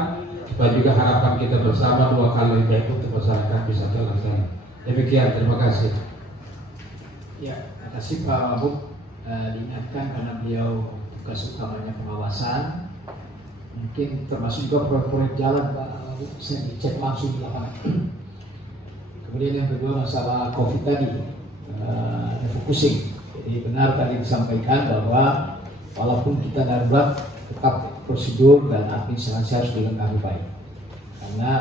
supaya juga harapan kita bersama 2 kali lebih baik untuk masyarakat bisa terlaksana. Demikian, terima kasih. Ya, terima kasih Pak Wabub. Diingatkan karena beliau tugas utamanya pengawasan, mungkin termasuk juga proyek-proyek jalan Pak Wabub bisa dicek langsung di lapangan. Kemudian yang kedua masalah COVID tadi, refocusing. Jadi benar tadi disampaikan bahwa walaupun kita darurat, tetap prosedur dan administrasi harus dilengkapi baik, karena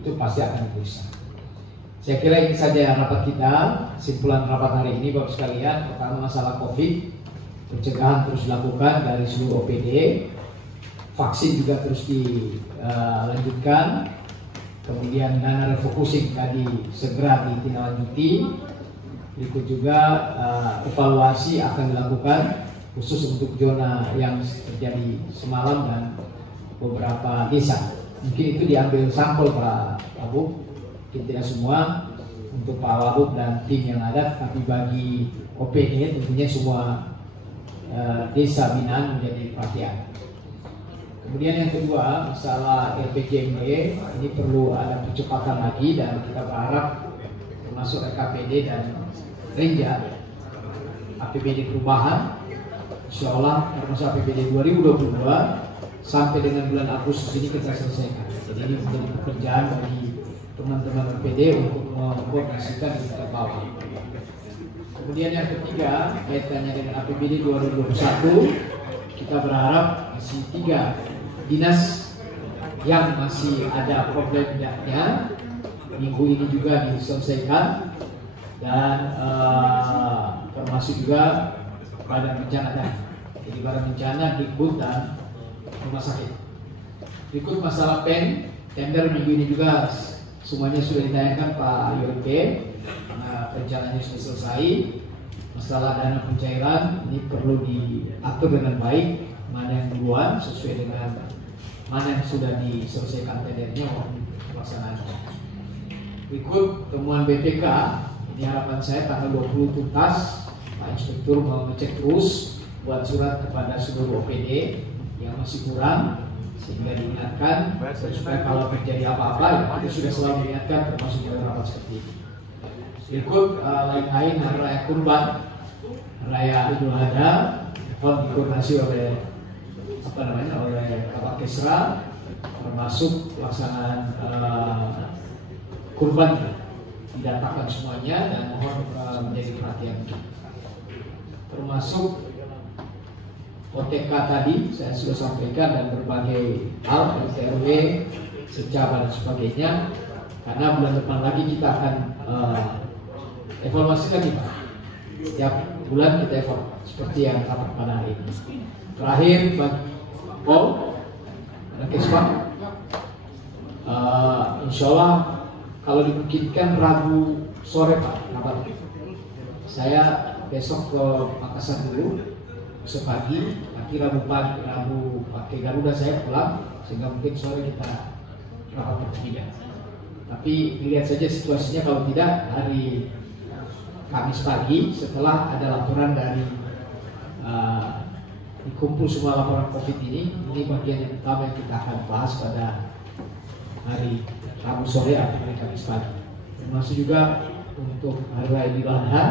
itu pasti akan diperiksa. Saya kira ini saja rapat kita, kesimpulan rapat hari ini Bapak sekalian. Pertama masalah COVID, pencegahan terus dilakukan dari seluruh OPD, vaksin juga terus dilanjutkan, kemudian dana refocusing tadi segera ditindaklanjuti. Berikut juga evaluasi akan dilakukan khusus untuk zona yang terjadi semalam dan beberapa desa. Mungkin itu diambil sampel Pak Wabub, mungkin tidak semua untuk Pak Wabub dan tim yang ada, tapi bagi OPD tentunya semua desa binaan menjadi perhatian. Kemudian yang kedua masalah RPJMD ini perlu ada percepatan lagi, dan kita berharap termasuk RKPD dan Renja APBD perubahan, insya Allah termasuk APBD 2022 sampai dengan bulan Agustus ini kita selesaikan. Jadi ini menjadi pekerjaan bagi teman-teman APBD untuk mengkoordinasikan di bawah. Kemudian yang ketiga kaitannya dengan APBD 2021, kita berharap masih 3 dinas yang masih ada problemnya minggu ini juga diselesaikan, dan termasuk juga badan bencana tadi. Jadi badan bencana, Dikbud dan rumah sakit. Berikut masalah pen tender minggu ini juga semuanya sudah ditayangkan Pak Yorke, karena rencananya sudah selesai. Masalah dana pencairan ini perlu diatur dengan baik, mana yang duluan sesuai dengan mana yang sudah diselesaikan tendernya maupun pelaksanaannya. Berikut temuan BPK. Ini harapan saya tanggal 20 tuntas. Pak Inspektur mau ngecek terus, buat surat kepada seluruh OPD yang masih kurang, sehingga diingatkan supaya kalau terjadi apa-apa itu sudah selalu diingatkan, termasuk dalam rapat seperti ini. Berikut lain-lain hari raya kurban, raya Idul Adha, dikoordinasi oleh oleh Bapak Kesra, termasuk pelaksanaan kurban didatakan semuanya, dan mohon menjadi perhatian kita. Termasuk OTK tadi saya sudah sampaikan, dan berbagai hal RT/RW, secara dan sebagainya, karena bulan depan lagi kita akan evaluasi lagi Pak. Setiap bulan kita evaluasi seperti yang rapat pada hari ini. Terakhir bagi Pol dan Kesbang, insya Allah kalau dimungkinkan Rabu sore Pak rapat. Saya besok ke Makassar dulu, besok pagi, nanti Rabu pakai Garuda saya pulang, sehingga mungkin sore kita rapat bertiga. Tapi lihat saja situasinya, kalau tidak hari Kamis pagi setelah ada laporan dari dikumpul semua laporan COVID ini bagian yang utama yang kita akan bahas pada hari Rabu sore atau hari Kamis pagi. Termasuk juga untuk hari raya Idul Adha,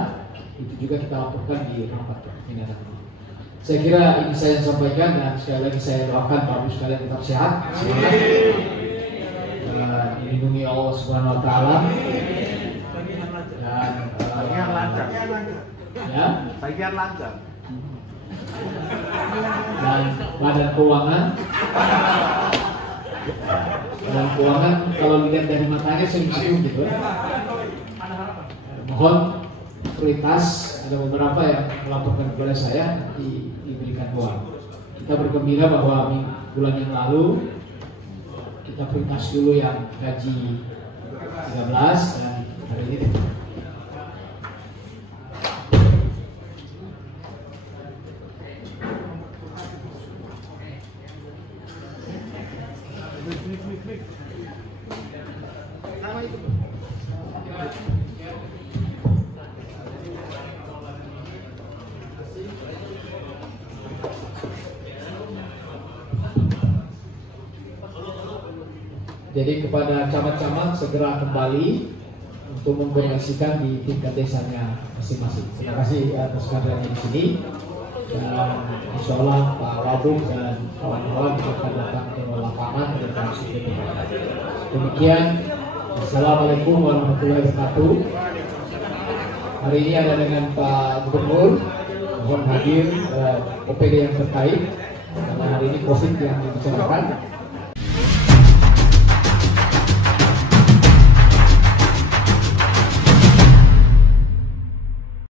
itu juga kita laporkan di rapat pimpinan. Saya kira ini saya sampaikan, dan sekali lagi saya doakan Bapak sekalian tetap sehat, dilindungi Allah Subhanahu Wa Taala, dan bagian lancar, ya, bagian lancar, dan badan keuangan. Dalam keuangan kalau dilihat dari matanya senyum-senyum gitu. Mohon prioritas ada beberapa yang melaporkan kepada saya diberikan uang. Kita bergembira bahwa bulan yang lalu kita prioritas dulu yang gaji 13 dan hari ini jadi kepada camat-camat segera kembali untuk mengkoordinasikan di tingkat desanya masing-masing. Terima kasih atas kehadirannya di sini. Dan insya Allah Pak Wabuk dan kawan-kawan akan datang ke lapangan dan kami. Demikian, Assalamualaikum warahmatullahi wabarakatuh. Hari ini ada dengan Pak Gubernur, mohon hadir OPD yang terkait karena hari ini COVID yang dibicarakan.